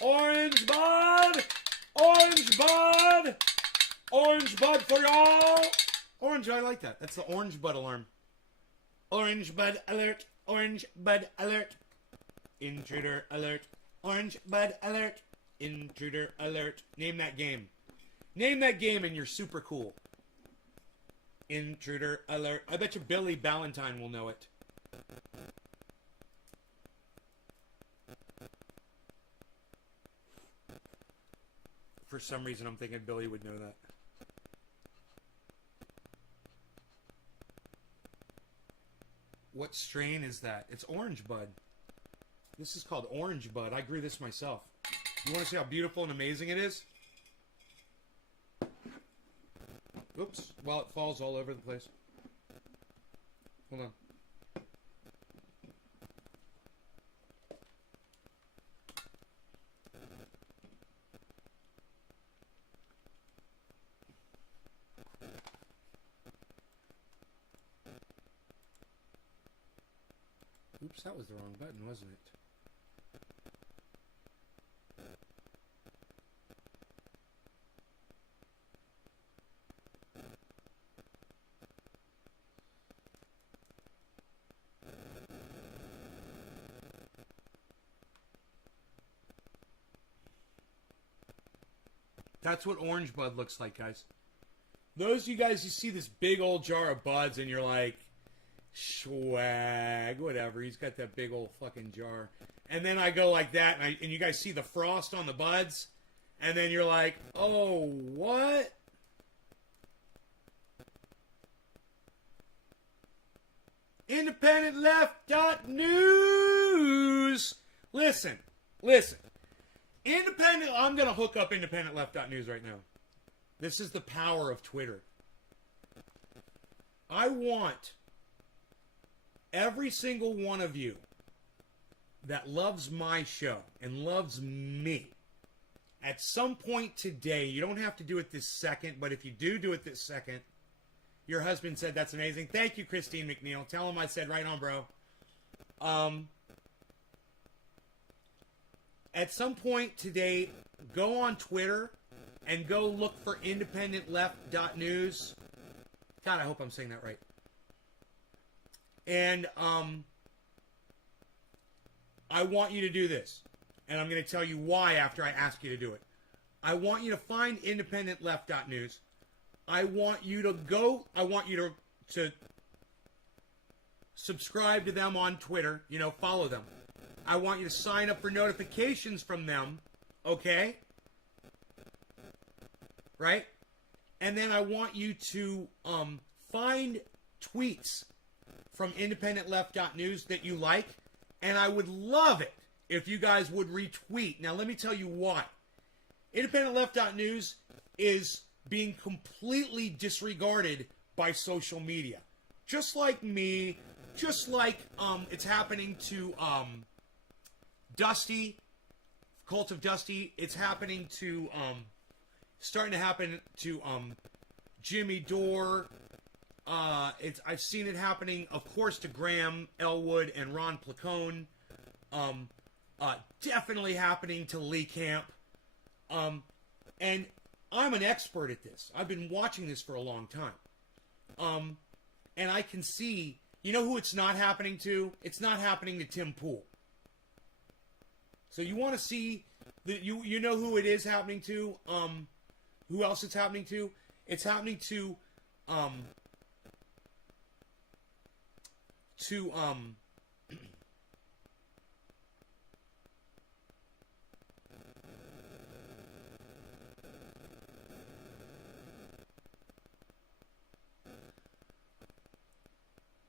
Orange bud! Orange bud! Orange bud for y'all! Orange, I like that. That's the orange bud alarm. Orange bud alert. Orange bud alert. Intruder alert. Orange bud alert. Intruder alert. Name that game. Name that game and you're super cool. Intruder alert. I bet you Billy Ballantyne will know it. For some reason, I'm thinking Billy would know that. What strain is that? It's orange bud. This is called orange bud. I grew this myself. You want to see how beautiful and amazing it is? Oops. Well, it falls all over the place. Hold on. Oops, that was the wrong button, wasn't it? That's what orange bud looks like, guys. Those of you guys, you see this big old jar of buds and you're like, swag, whatever. He's got that big old fucking jar. And then I go like that, and you guys see the frost on the buds, and then you're like, oh, what? IndependentLeft.news. Listen. I'm going to hook up IndependentLeft.news right now. This is the power of Twitter. I want every single one of you that loves my show and loves me, at some point today, you don't have to do it this second, but if you do it this second, your husband said that's amazing. Thank you, Christine McNeil. Tell him I said right on, bro. At some point today, go on Twitter and go look for IndependentLeft.news. God, I hope I'm saying that right. And I want you to do this. And I'm going to tell you why after I ask you to do it. I want you to find IndependentLeft.news. I want you to subscribe to them on Twitter. Follow them. I want you to sign up for notifications from them. Okay? Right? And then I want you to find tweets from IndependentLeft.news that you like. And I would love it if you guys would retweet. Now, let me tell you why. IndependentLeft.news is being completely disregarded by social media. Just like me, just like it's happening to Dusty, Cult of Dusty. It's happening to, starting to happen to Jimmy Dore. I've seen it happening, of course, to Graham Elwood and Ron Placone. Definitely happening to Lee Camp. And I'm an expert at this. I've been watching this for a long time. And I can see, you know who it's not happening to? It's not happening to Tim Pool. So you want to see, you know who it is happening to? Who else it's happening to? It's happening to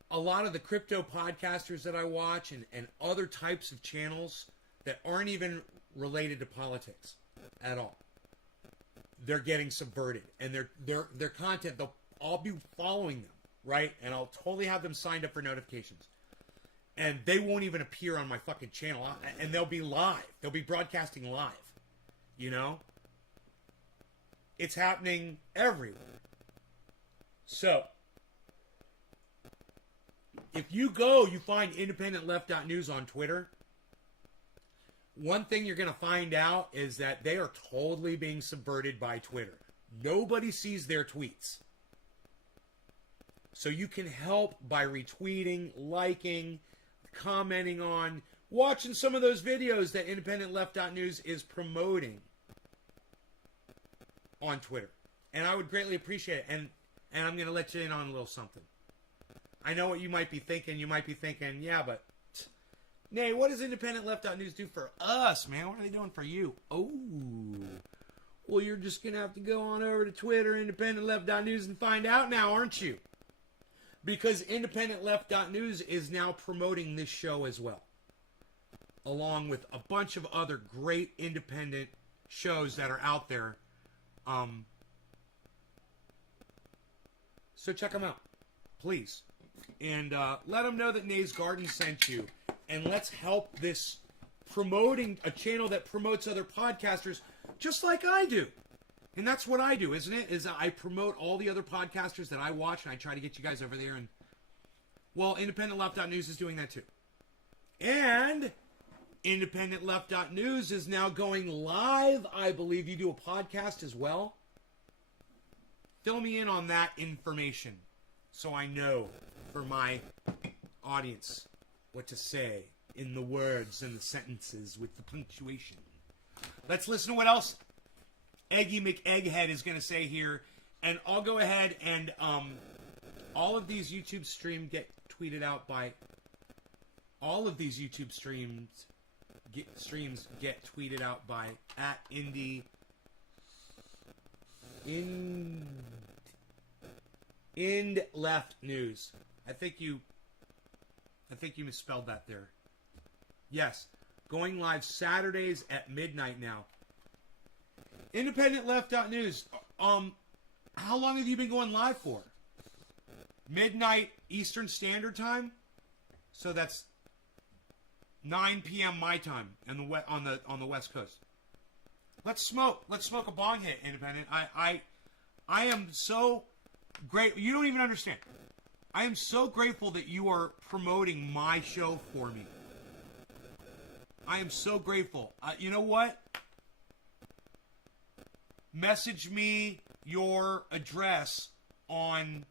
a lot of the crypto podcasters that I watch and other types of channels that aren't even related to politics at all. They're getting subverted, and their content, I'll be following them, right? And I'll totally have them signed up for notifications. And they won't even appear on my fucking channel, and they'll be live. They'll be broadcasting live, It's happening everywhere. So, if you find IndependentLeft.news on Twitter, one thing you're going to find out is that they are totally being subverted by Twitter. Nobody sees their tweets. So you can help by retweeting, liking, commenting on, watching some of those videos that IndependentLeft.news is promoting on Twitter. And I would greatly appreciate it. And I'm going to let you in on a little something. I know what you might be thinking. You might be thinking, yeah, but Nay, what does IndependentLeft.news do for us, man? What are they doing for you? Oh, well, you're just going to have to go on over to Twitter, IndependentLeft.news, and find out now, aren't you? Because IndependentLeft.news is now promoting this show as well, along with a bunch of other great independent shows that are out there. So check them out, please. And let them know that Nay's Garden sent you. And let's help this promoting a channel that promotes other podcasters just like I do. And that's what I do, isn't it? Is I promote all the other podcasters that I watch, and I try to get you guys over there. And, well, IndependentLeft.news is doing that too. And IndependentLeft.news is now going live. I believe you do a podcast as well. Fill me in on that information so I know for my audience what to say in the words and the sentences with the punctuation. Let's listen to what else Eggy McEgghead is going to say here. And I'll go ahead and all of these YouTube streams get tweeted out by... All of these YouTube streams get tweeted out by @IndLeftNews. I think you I think you misspelled that there. Yes. Going live Saturdays at midnight now. Independent Left Out News. How long have you been going live for? Midnight Eastern Standard Time? So that's 9 p.m. my time on the West Coast. Let's smoke. Let's smoke a bong hit, Independent. I am so great. You don't even understand. I am so grateful that you are promoting my show for me. I am so grateful. You know what? Message me your address on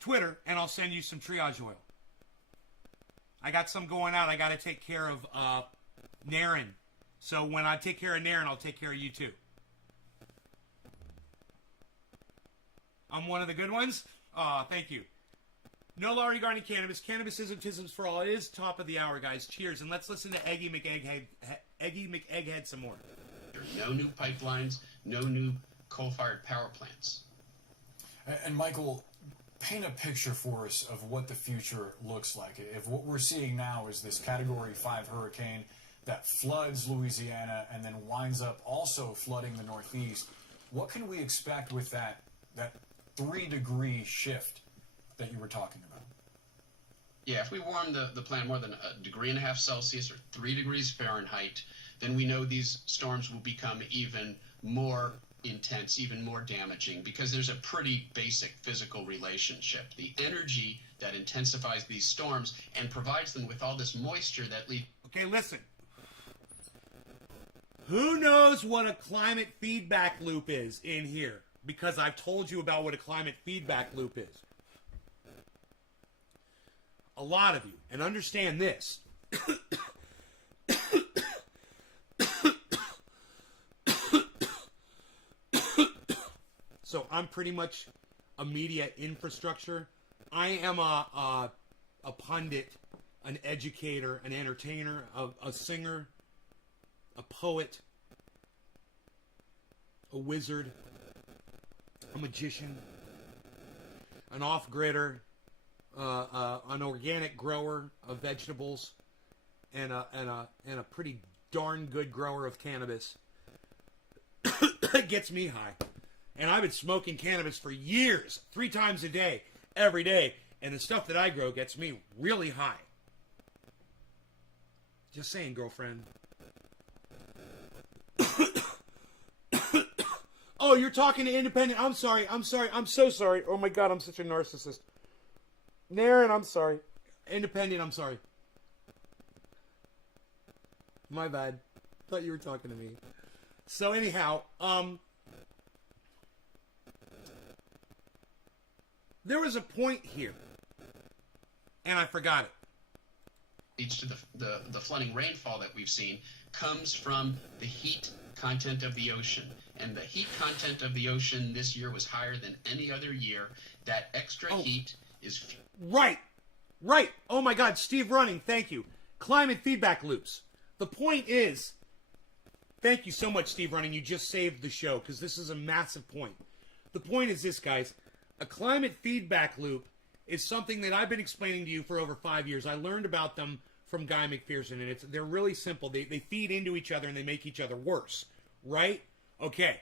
Twitter, and I'll send you some triage oil. I got some going out. I got to take care of Naren. So when I take care of Naren, I'll take care of you too. I'm one of the good ones? Thank you. No law regarding cannabis. Cannabis isn't for all. It is top of the hour, guys. Cheers. And let's listen to Eggy McEgghead some more. No new pipelines, no new coal-fired power plants. And Michael, paint a picture for us of what the future looks like. If what we're seeing now is this Category 5 hurricane that floods Louisiana and then winds up also flooding the Northeast, what can we expect with that 3-degree shift that you were talking about? Yeah, if we warm the planet more than 1.5 degrees Celsius or 3 degrees Fahrenheit, then we know these storms will become even more intense, even more damaging, because there's a pretty basic physical relationship. The energy that intensifies these storms and provides them with all this moisture that leads... Okay, listen. Who knows what a climate feedback loop is in here? Because I've told you about what a climate feedback loop is. A lot of you. And understand this. So I'm pretty much a media infrastructure. I am a pundit, an educator, an entertainer, a singer, a poet, a wizard, a magician, an off-gridder, an organic grower of vegetables, and a pretty darn good grower of cannabis. It gets me high. And I've been smoking cannabis for years, 3 times a day, every day. And the stuff that I grow gets me really high. Just saying, girlfriend. Oh, you're talking to Independent. I'm sorry. I'm so sorry. Oh my God, I'm such a narcissist. Naren, I'm sorry. Independent, I'm sorry. My bad. Thought you were talking to me. So anyhow, there was a point here, and I forgot it. Leads to the flooding rainfall that we've seen comes from the heat content of the ocean. And the heat content of the ocean this year was higher than any other year. That extra heat is... Right. Oh my God, Steve Running, thank you. Climate feedback loops. The point is, thank you so much, Steve Running. You just saved the show, because this is a massive point. The point is this, guys. A climate feedback loop is something that I've been explaining to you for over 5 years. I learned about them from Guy McPherson, and they're really simple. They feed into each other, and they make each other worse, right? Okay.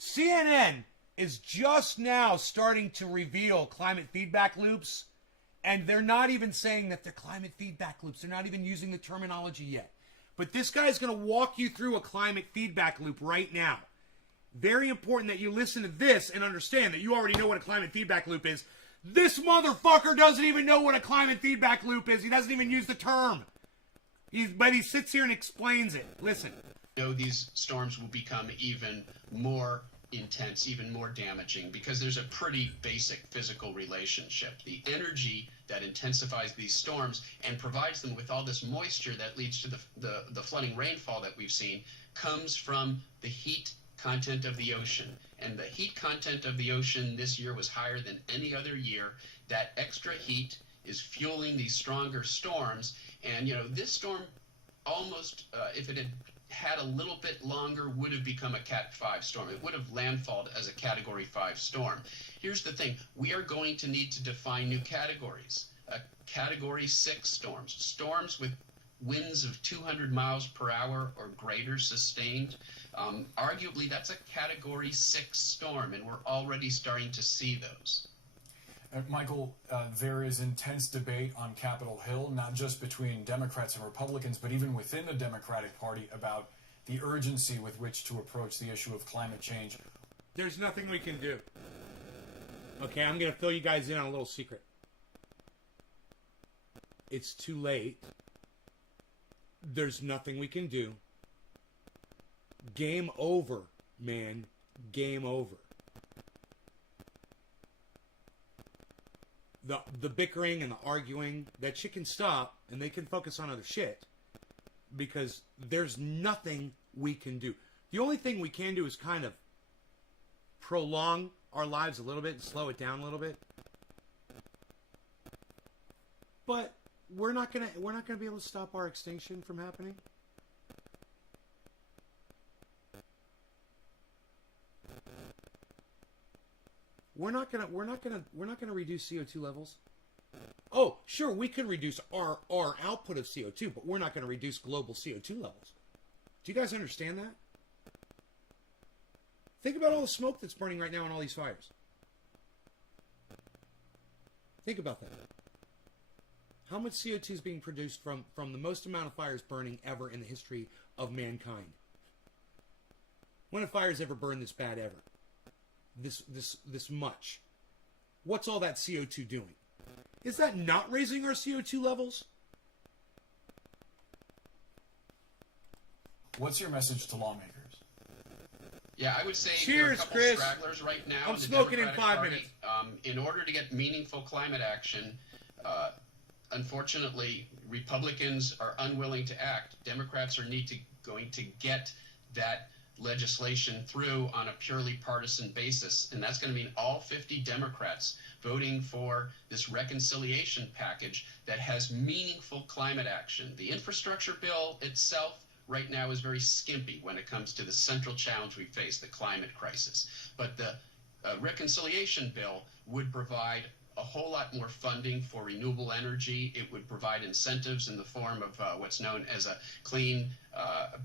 CNN is just now starting to reveal climate feedback loops, and they're not even saying that they're climate feedback loops. They're not even using the terminology yet. But this guy's going to walk you through a climate feedback loop right now. Very important that you listen to this and understand that you already know what a climate feedback loop is. This motherfucker doesn't even know what a climate feedback loop is. He doesn't even use the term. But he sits here and explains it. Listen. These storms will become even more intense, even more damaging, because there's a pretty basic physical relationship. The energy that intensifies these storms and provides them with all this moisture that leads to the flooding rainfall that we've seen comes from the heat content of the ocean. And the heat content of the ocean this year was higher than any other year. That extra heat is fueling these stronger storms. And, this storm almost, if it had a little bit longer, would have become a Cat 5 storm. It would have landfalled as a Category 5 storm. Here's the thing. We are going to need to define new categories. Category 6 storms, storms with winds of 200 miles per hour or greater sustained. Arguably, that's a Category 6 storm, and we're already starting to see those. Michael, there is intense debate on Capitol Hill, not just between Democrats and Republicans, but even within the Democratic Party about the urgency with which to approach the issue of climate change. There's nothing we can do. Okay, I'm going to fill you guys in on a little secret. It's too late. There's nothing we can do. Game over, man. Game over. The bickering and the arguing, that shit can stop, and they can focus on other shit. Because there's nothing we can do. The only thing we can do is kind of prolong our lives a little bit and slow it down a little bit. But we're not gonna be able to stop our extinction from happening. We're not gonna reduce CO2 levels. Oh, sure, we could reduce our output of CO2, but we're not going to reduce global CO2 levels. Do you guys understand that? Think about all the smoke that's burning right now in all these fires. Think about that. How much CO2 is being produced from the most amount of fires burning ever in the history of mankind? When have fires ever burned this bad ever? This much. What's all that CO2 doing? Is that not raising our CO2 levels? What's your message to lawmakers? Yeah, I would say Cheers, there are a couple Chris. stragglers right now. I'm in the smoking in Democratic 5 Party. minutes. In order to get meaningful climate action, unfortunately, Republicans are unwilling to act. Democrats are going to get that legislation through on a purely partisan basis, and that's going to mean all 50 Democrats voting for this reconciliation package that has meaningful climate action. The infrastructure bill itself right now is very skimpy when it comes to the central challenge we face, the climate crisis. But the reconciliation bill would provide a whole lot more funding for renewable energy. It would provide incentives in the form of what's known as a clean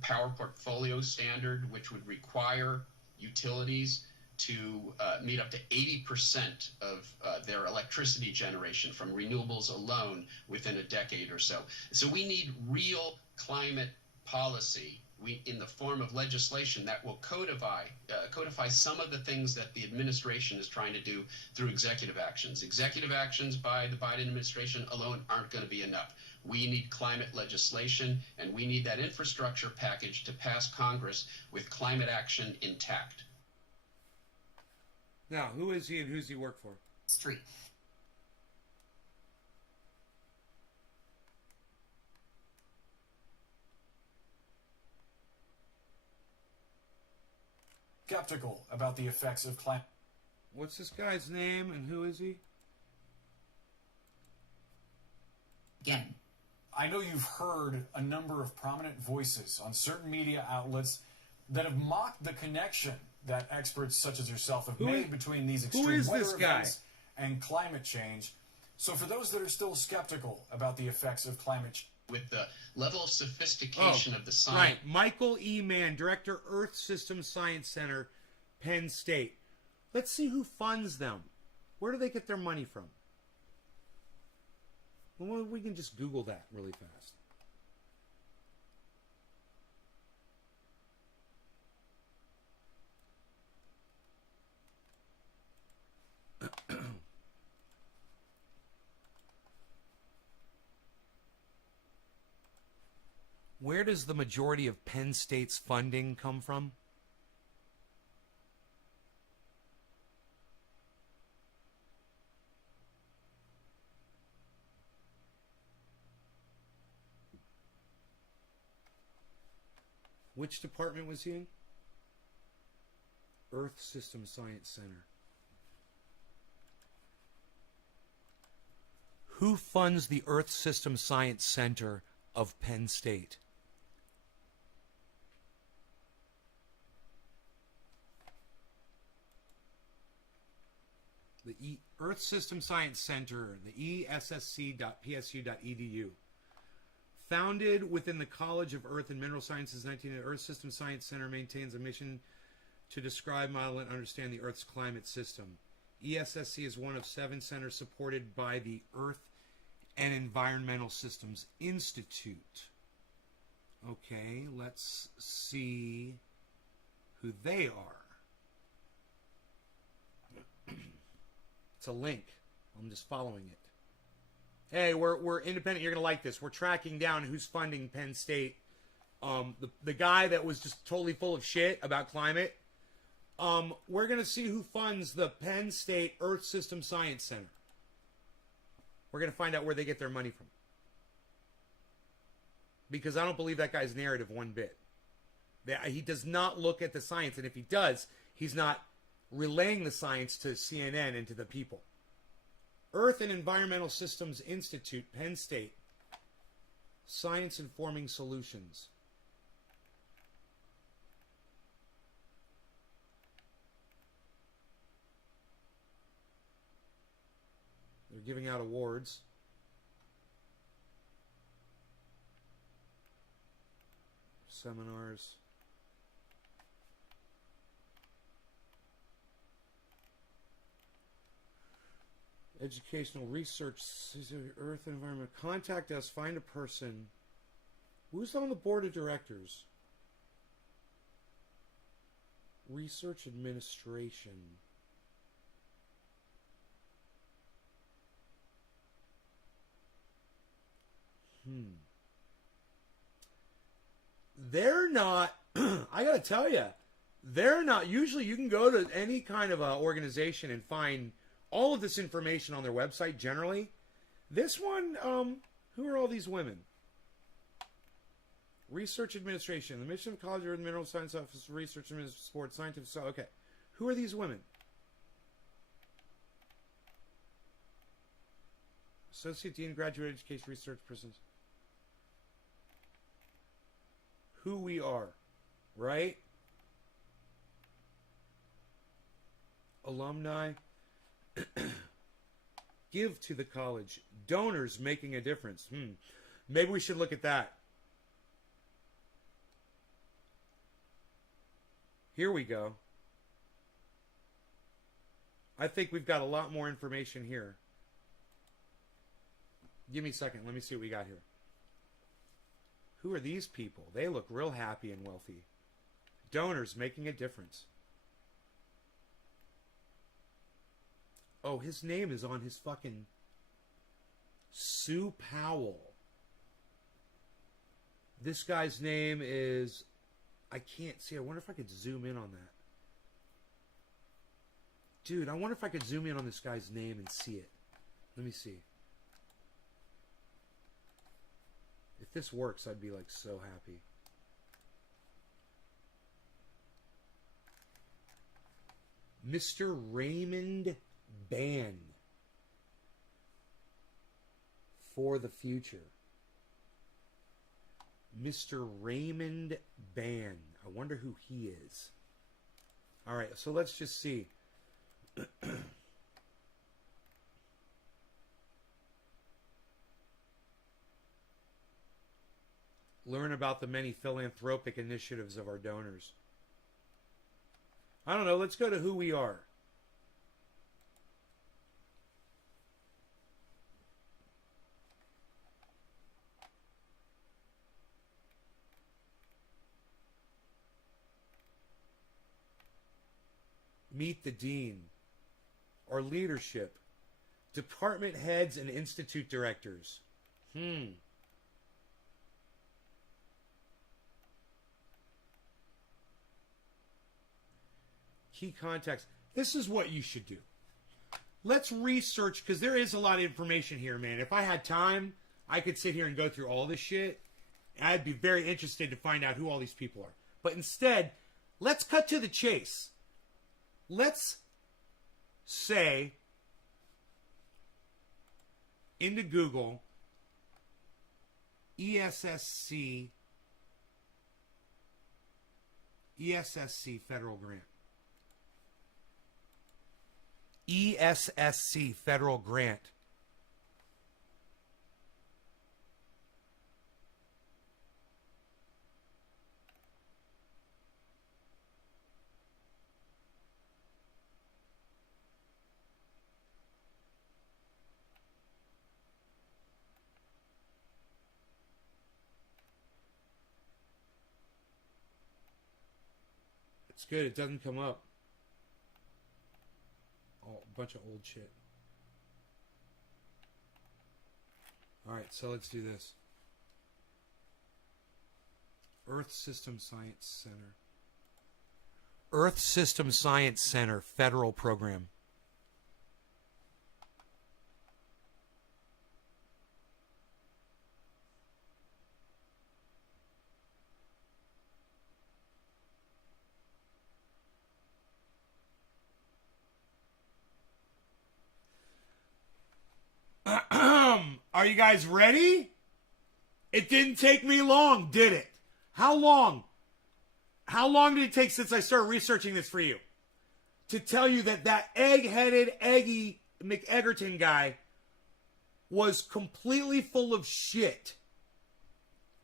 power portfolio standard, which would require utilities to meet up to 80% of their electricity generation from renewables alone within a decade or so. So we need real climate policy in the form of legislation that will codify some of the things that the administration is trying to do through executive actions. Executive actions by the Biden administration alone aren't going to be enough. We need climate legislation, and we need that infrastructure package to pass Congress with climate action intact. Now, who is he and who's he work for? Street. Skeptical about the effects of climate. What's this guy's name and who is he? Again. I know you've heard a number of prominent voices on certain media outlets that have mocked the connection that experts such as yourself have made between these extreme weather events and climate change. So for those that are still skeptical about the effects of climate change, with the level of sophistication of the science. Right. Michael E. Mann, Director, Earth System Science Center, Penn State. Let's see who funds them. Where do they get their money from? Well, we can just Google that really fast. Where does the majority of Penn State's funding come from? Which department was he in? Earth System Science Center. Who funds the Earth System Science Center of Penn State? Earth System Science Center, the ESSC.psu.edu. Founded within the College of Earth and Mineral Sciences, 1980, Earth System Science Center maintains a mission to describe, model, and understand the Earth's climate system. ESSC is one of 7 centers supported by the Earth and Environmental Systems Institute. Okay, let's see who they are. It's a link. I'm just following it. Hey, we're independent. You're going to like this. We're tracking down who's funding Penn State. The guy that was just totally full of shit about climate. We're going to see who funds the Penn State Earth System Science Center. We're going to find out where they get their money from. Because I don't believe that guy's narrative one bit. He does not look at the science. And if he does, he's not relaying the science to CNN and to the people. Earth and Environmental Systems Institute, Penn State. Science Informing Solutions. They're giving out awards. Seminars. Educational research, Earth and Environment. Contact us, find a person. Who's on the board of directors? Research administration. They're not, I gotta tell you, they're not, usually you can go to any kind of organization and find all of this information on their website generally. This one, who are all these women? Research administration, the mission of College of Mineral Science Office, research administration, support, scientific, okay. Who are these women? Associate Dean, Graduate Education Research persons. Who we are, right? Alumni. Give to the college. Donors making a difference. Maybe we should look at that. Here we go. I think we've got a lot more information here. Give me a second. Let me see what we got here. Who are these people? They look real happy and wealthy. Donors making a difference. Oh, his name is on his fucking... Sue Powell. This guy's name is... I can't see. I wonder if I could zoom in on that. Dude, I wonder if I could zoom in on this guy's name and see it. Let me see. If this works, I'd be like so happy. Mr. Raymond Ban. For the future. Mr. Raymond Ban. I wonder who he is. Alright, so let's just see. Learn about the many philanthropic initiatives of our donors. I don't know, let's go to who we are. Meet the dean. Our leadership. Department heads and institute directors. Key contacts. This is what you should do. Let's research, because there is a lot of information here, man. If I had time, I could sit here and go through all this shit. I'd be very interested to find out who all these people are. But instead, let's cut to the chase. Let's say into Google ESSC federal grant. ESSC federal grant. It's good. It doesn't come up. Oh, a bunch of old shit. Alright, so let's do this. Earth System Science Center. Earth System Science Center federal program. Are you guys ready? It didn't take me long, did it? How long? How long did it take since I started researching this for you? To tell you that that egg-headed, eggy McEgerton guy was completely full of shit.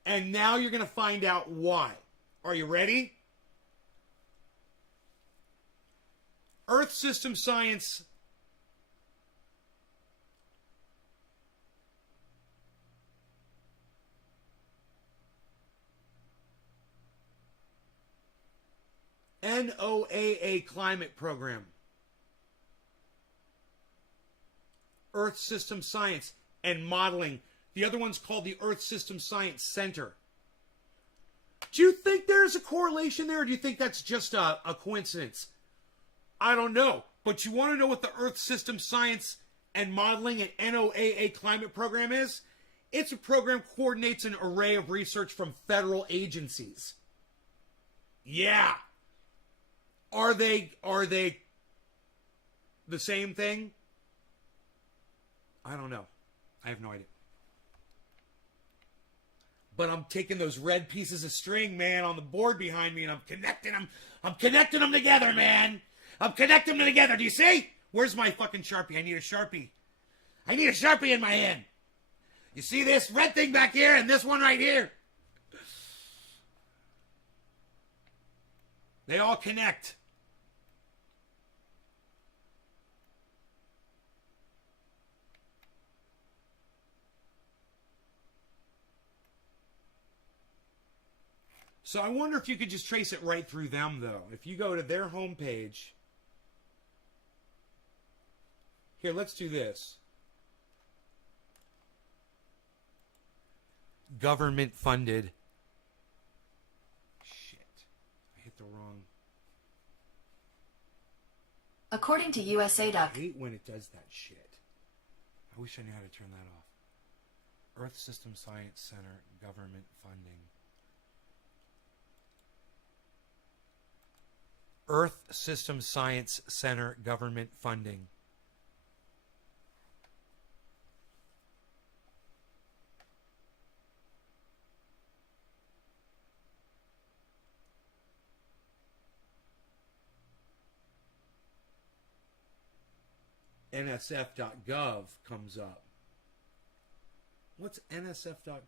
And now you're going to find out why. Are you ready? Earth System Science. NOAA Climate Program. Earth System Science and Modeling. The other one's called the Earth System Science Center. Do you think there's a correlation there, or do you think that's just a coincidence? I don't know. But you want to know what the Earth System Science and Modeling and NOAA Climate Program is? It's a program that coordinates an array of research from federal agencies. Yeah. Are they the same thing? I don't know. I have no idea. But I'm taking those red pieces of string, man, on the board behind me, and I'm connecting them. I'm connecting them together, man. I'm connecting them together. Do you see? Where's my fucking Sharpie? I need a Sharpie. I need a Sharpie in my hand. You see this red thing back here and this one right here? They all connect. So I wonder if you could just trace it right through them, though. If you go to their homepage. Here, let's do this. Government funded. Shit. I hit the wrong. According to USA. I hate when it does that shit. I wish I knew how to turn that off. Earth System Science Center, government funding. Earth System Science Center, government funding. NSF.gov comes up. What's NSF.gov?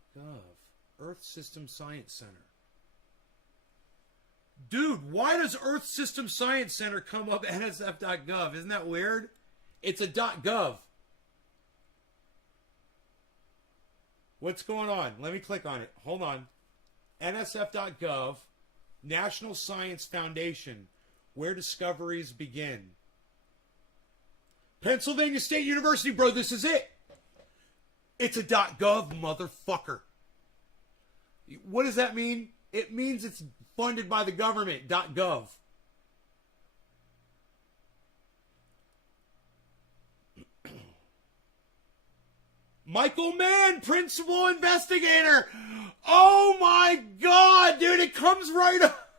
Earth System Science Center. Dude, why does Earth System Science Center come up NSF.gov? Isn't that weird? It's a .gov. What's going on? Let me click on it. Hold on. NSF.gov, National Science Foundation, where discoveries begin. Pennsylvania State University, bro, this is it. It's a .gov, motherfucker. What does that mean? It means it's funded by the government, .gov. Michael Mann, principal investigator. Oh my God, dude, it comes right up.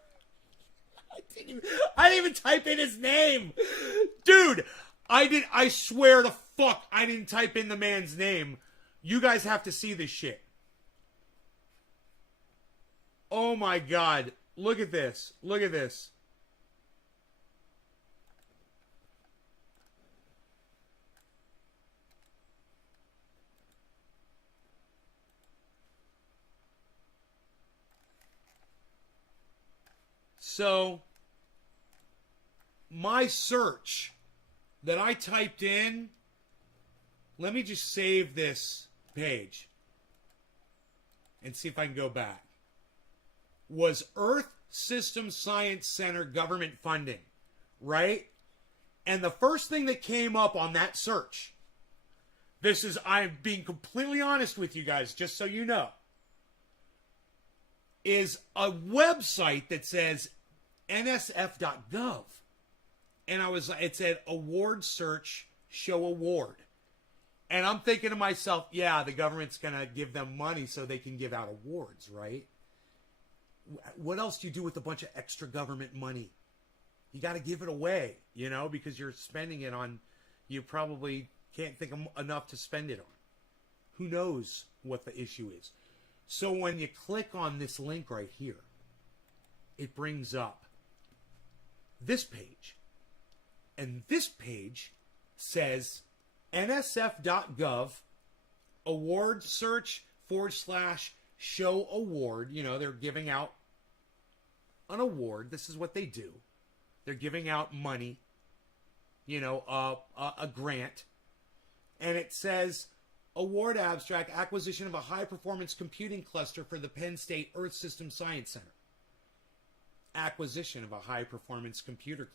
I didn't even type in his name. Dude, I swear to fuck, I didn't type in the man's name. You guys have to see this shit. Oh my God. Look at this. Look at this. So, my search that I typed in, let me just save this page and see if I can go back, was Earth System Science Center government funding, right? And the first thing that came up on that search, I'm being completely honest with you guys, just so you know, is a website that says nsf.gov. And it said award search, show award. And I'm thinking to myself, yeah, the government's going to give them money so they can give out awards, right? What else do you do with a bunch of extra government money? You got to give it away, because you're spending it on, you probably can't think of enough to spend it on. Who knows what the issue is? So when you click on this link right here, it brings up this page. And this page says nsf.gov award search / show award. They're giving out an award. This is what they do. They're giving out money, a grant. And it says award abstract, acquisition of a high performance computing cluster for the Penn State Earth System Science Center. Acquisition of a high performance computing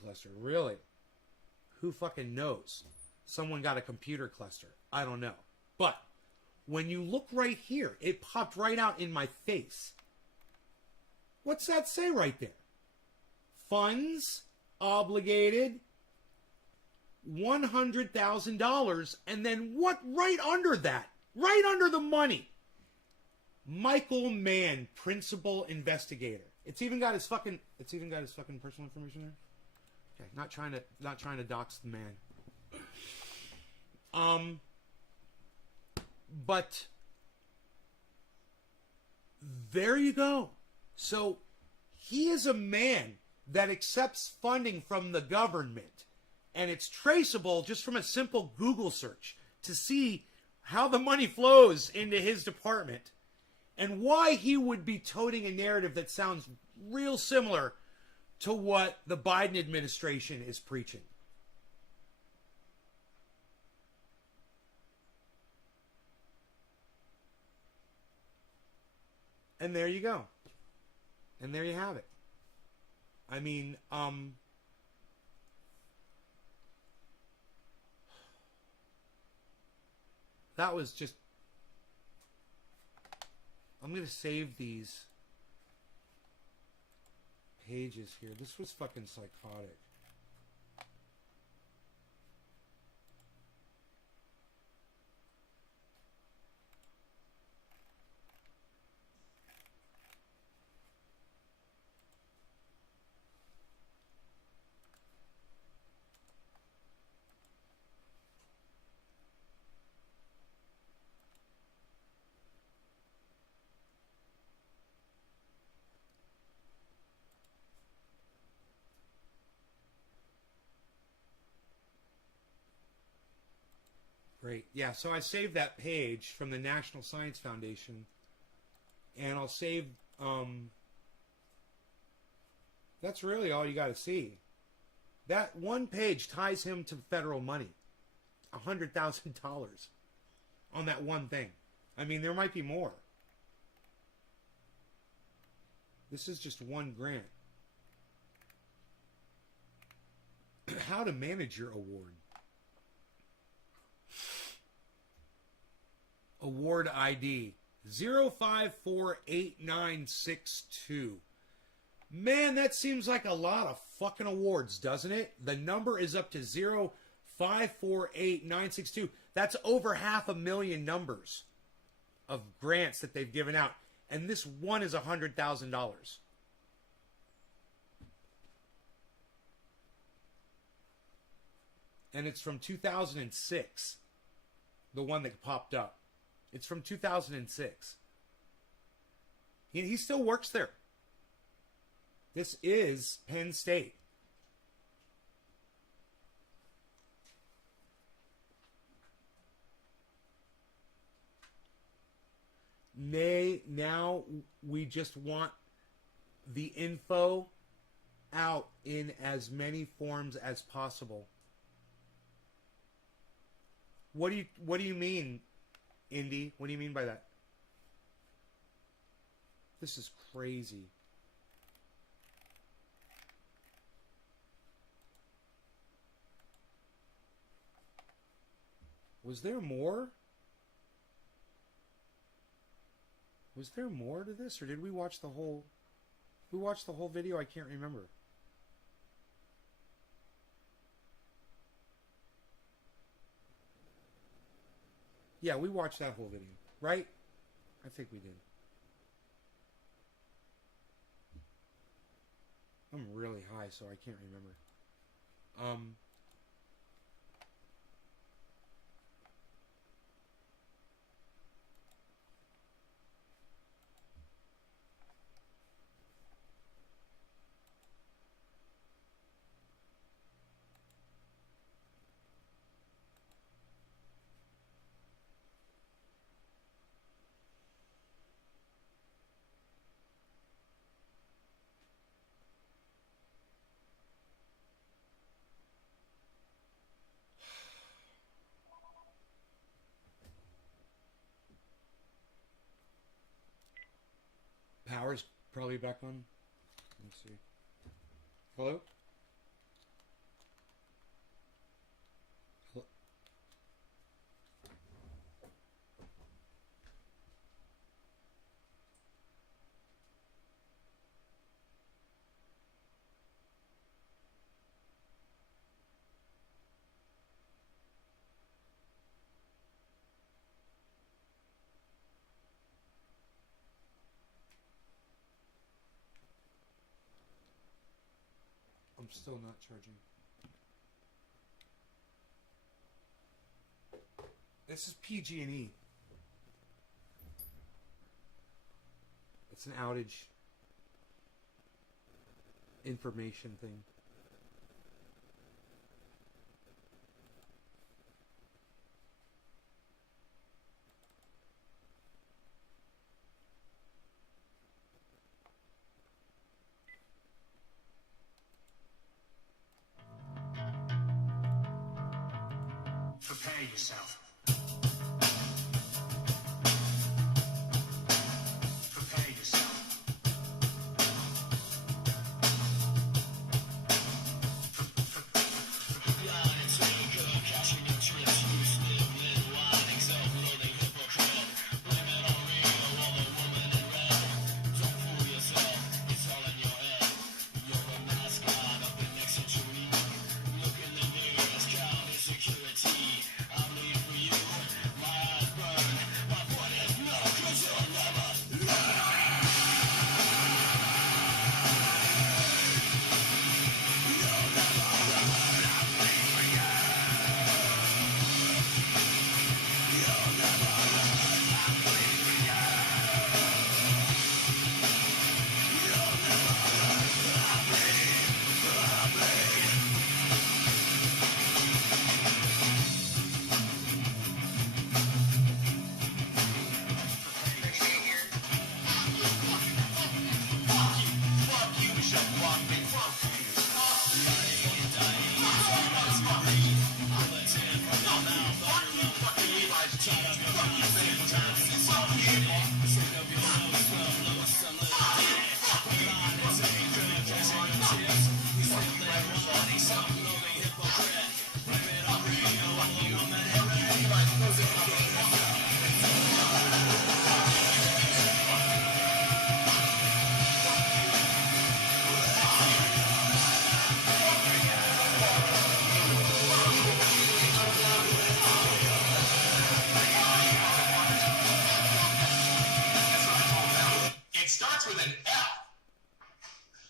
cluster. Really? Who fucking knows? Someone got a computer cluster. I don't know. But when you look right here, it popped right out in my face. What's that say right there? Funds obligated $100,000, and then what right under that? Right under the money. Michael Mann, principal investigator. It's even got his fucking personal information there. Okay, not trying to dox the man. But there you go. So he is a man that accepts funding from the government, and it's traceable just from a simple Google search to see how the money flows into his department and why he would be toting a narrative that sounds real similar to what the Biden administration is preaching. And there you go. And there you have it. I mean, that was just... I'm going to save these pages here. This was fucking psychotic. Great. Yeah, so I saved that page from the National Science Foundation, and I'll save, that's really all you got to see. That one page ties him to federal money. $100,000 on that one thing. I mean, there might be more. This is just one grant. How to manage your award. Award ID 05489662. Man, that seems like a lot of fucking awards, doesn't it? The number is up to 05489662. That's over 500,000 numbers of grants that they've given out. And this one is $100,000. And it's from 2006. The one that popped up. It's from 2006. He still works there. This is Penn State. Now we just want the info out in as many forms as possible. What do you mean, Indy? What do you mean by that? This is crazy. Was there more? Was there more to this, or did we watch the whole... We watched the whole video? I can't remember. Yeah, we watched that whole video, right? I think we did. I'm really high, so I can't remember. Power's probably back on. Let's see. Hello? Hello? I'm still not charging. This is PG&E. It's an outage information thing. Prepare yourself. Prepare yourself.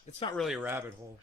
It's not really a rabbit hole.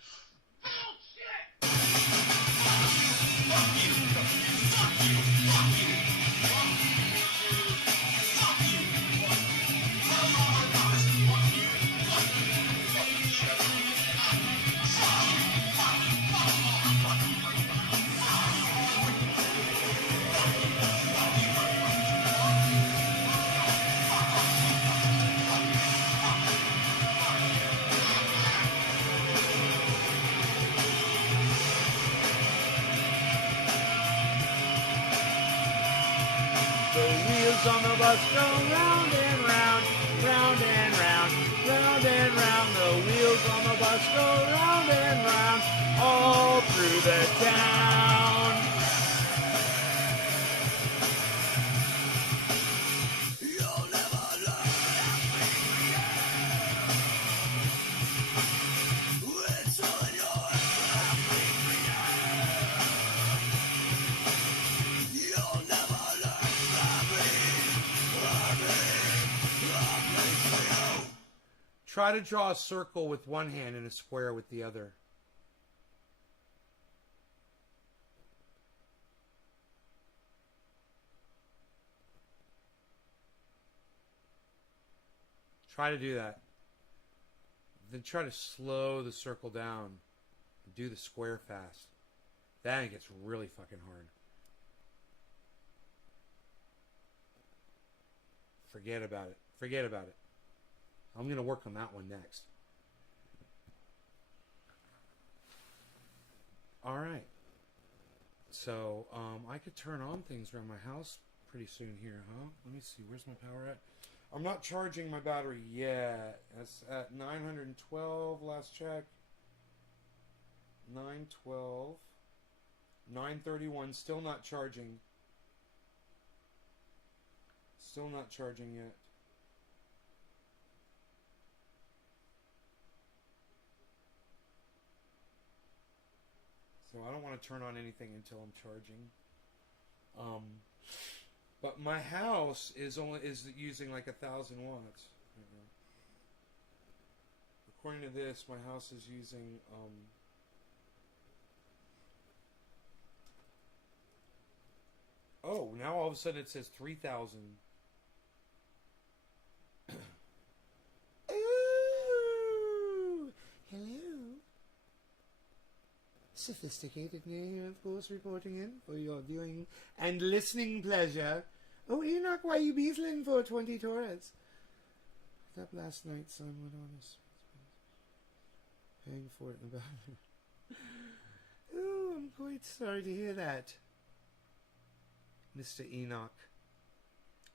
The wheels on the bus go round and round, round and round, round and round. The wheels on the bus go round and round, all through the town. Try to draw a circle with one hand and a square with the other. Try to do that. Then try to slow the circle down. Do the square fast. Then it gets really fucking hard. Forget about it. Forget about it. I'm going to work on that one next. All right. So, I could turn on things around my house pretty soon here, huh? Let me see. Where's my power at? I'm not charging my battery yet. That's at 912 last check. 912. 931. Still not charging. Still not charging yet. So I don't want to turn on anything until I'm charging. But my house is using like 1,000 watts. According to this, my house is using oh, now all of a sudden it says 3,000. Ooh, hello. Sophisticated name, of course, reporting in for your viewing and listening pleasure. Oh, Enoch, why you beasling for 20 Torres? That last night, son, went on us. Paying for it in the bathroom. Oh, I'm quite sorry to hear that, Mr. Enoch.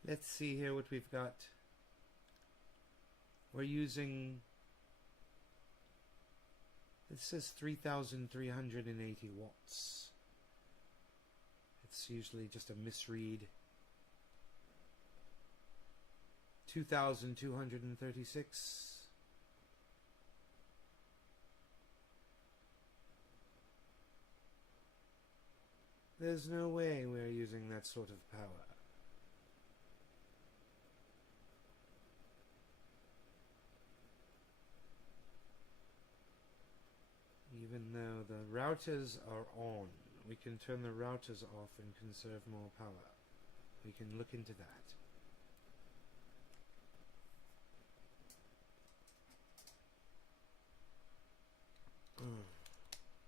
Let's see here what we've got. We're using... It says 3,380 watts. It's usually just a misread. 2,236. There's no way we're using that sort of power. Even though the routers are on, we can turn the routers off and conserve more power. We can look into that.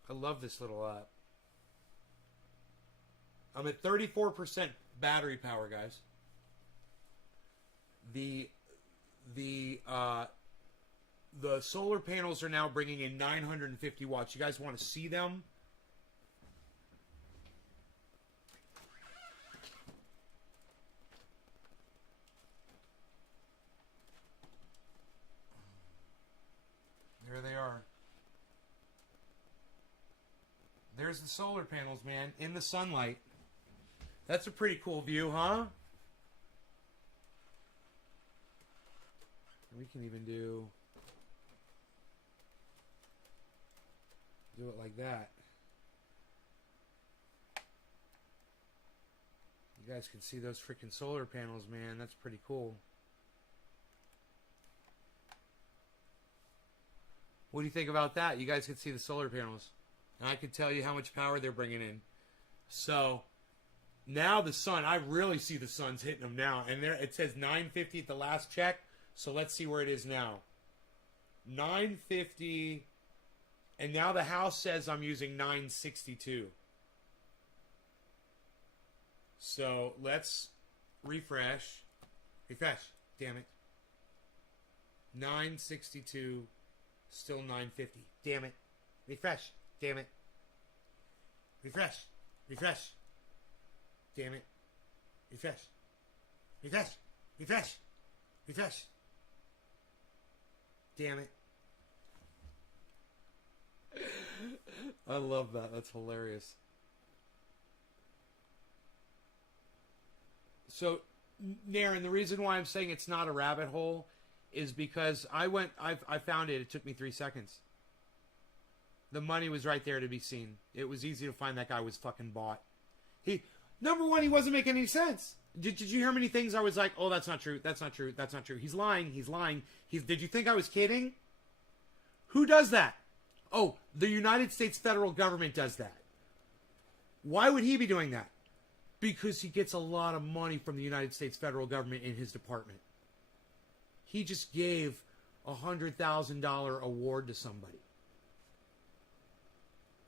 I love this little app. I'm at 34% battery power, guys. The solar panels are now bringing in 950 watts. You guys want to see them? There they are. There's the solar panels, man, in the sunlight. That's a pretty cool view, huh? We can even do it like that. You guys can see those freaking solar panels, man. That's pretty cool. What do you think about that? You guys can see the solar panels. And I can tell you how much power they're bringing in. So, now the sun, I really see the sun's hitting them now. And there it says 950 at the last check. So let's see where it is now. 950. And now the house says I'm using 962. So let's refresh. Refresh. Damn it. 962. Still 950. Damn it. Refresh. Damn it. Refresh. Refresh. Damn it. Refresh. Refresh. Refresh. Refresh. Damn it. I love that. That's hilarious. So, Naren, the reason why I'm saying it's not a rabbit hole is because I found it. It took me 3 seconds. The money was right there to be seen. It was easy to find that guy was fucking bought. Number one, he wasn't making any sense. Did you hear many things I was like, oh, that's not true. That's not true. That's not true. He's lying. He's lying. Did you think I was kidding? Who does that? Oh, the United States federal government does that. Why would he be doing that? Because he gets a lot of money from the United States federal government in his department. He just gave a $100,000 award to somebody.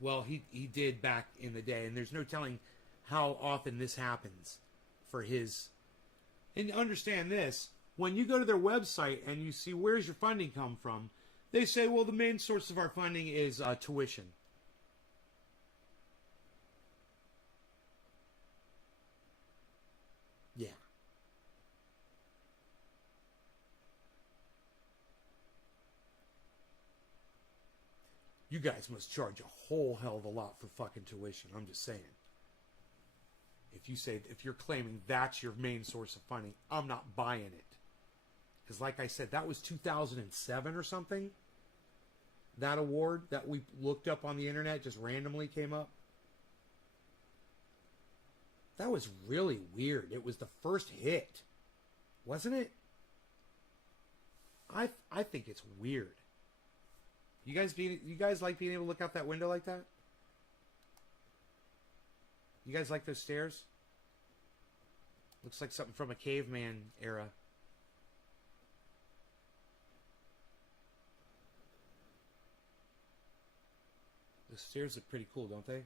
Well, he did back in the day, and there's no telling how often this happens for his. And understand this, when you go to their website and you see where's your funding come from, they say, well, the main source of our funding is tuition. Yeah. You guys must charge a whole hell of a lot for fucking tuition. I'm just saying. If you're claiming that's your main source of funding, I'm not buying it. Because like I said, that was 2007 or something. That award that we looked up on the internet just randomly came up. That was really weird. It was the first hit. Wasn't it? I think it's weird. You guys like being able to look out that window like that? You guys like those stairs? Looks like something from a caveman era. The stairs look pretty cool, don't they?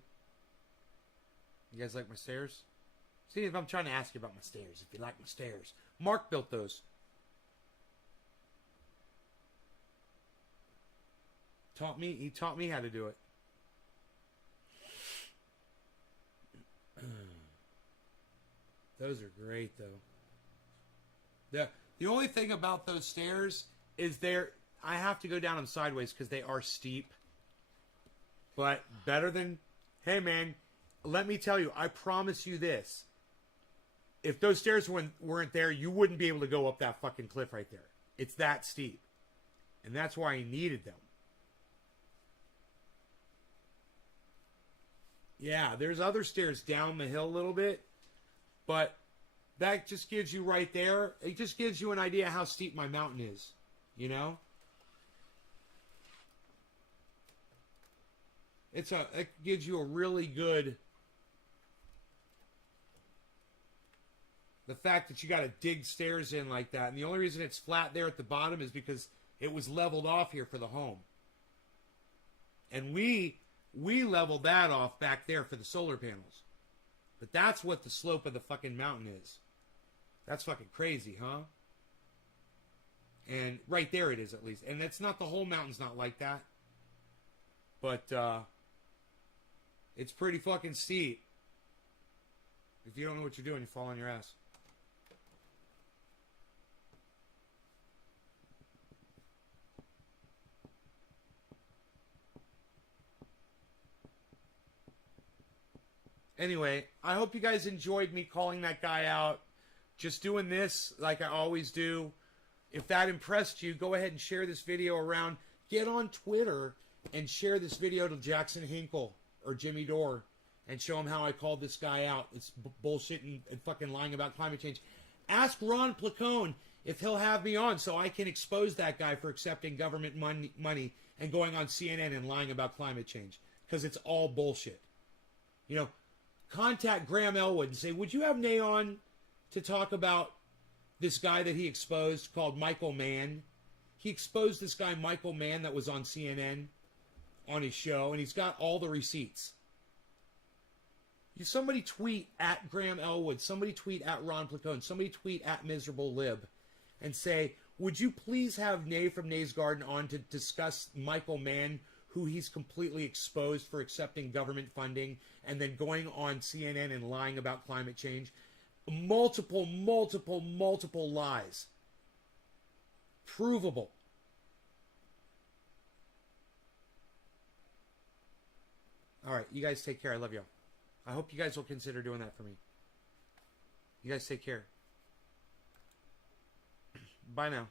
You guys like my stairs? See if I'm trying to ask you about my stairs. If you like my stairs. Mark built those. He taught me how to do it. Those are great, though. The only thing about those stairs is I have to go down them sideways because they are steep. But better than, hey man, let me tell you, I promise you this. If those stairs weren't there, you wouldn't be able to go up that fucking cliff right there. It's that steep. And that's why I needed them. Yeah, there's other stairs down the hill a little bit. But that just gives you right there, it just gives you an idea how steep my mountain is. You know? It gives you a really good, the fact that you got to dig stairs in like that. And the only reason it's flat there at the bottom is because it was leveled off here for the home. And we leveled that off back there for the solar panels. But that's what the slope of the fucking mountain is. That's fucking crazy, huh? And right there it is, at least. And that's not, the whole mountain's not like that. But, it's pretty fucking steep. If you don't know what you're doing, you fall on your ass. Anyway, I hope you guys enjoyed me calling that guy out. Just doing this like I always do. If that impressed you, go ahead and share this video around. Get on Twitter and share this video to Jackson Hinkle or Jimmy Dore and show him how I called this guy out. It's bullshit and fucking lying about climate change. Ask Ron Placone if he'll have me on so I can expose that guy for accepting government money and going on CNN and lying about climate change. Because it's all bullshit. You know, contact Graham Elwood and say, would you have Nay on to talk about this guy that he exposed called Michael Mann? He exposed this guy Michael Mann that was on CNN on his show, and he's got all the receipts. Somebody tweet at Graham Elwood, somebody tweet at Ron Placone, somebody tweet at Miserable Lib and say, would you please have Nay from Nay's Garden on to discuss Michael Mann, who he's completely exposed for accepting government funding and then going on CNN and lying about climate change? multiple lies. Provable. All right, you guys take care. I love you. I hope you guys will consider doing that for me. You guys take care. Bye now.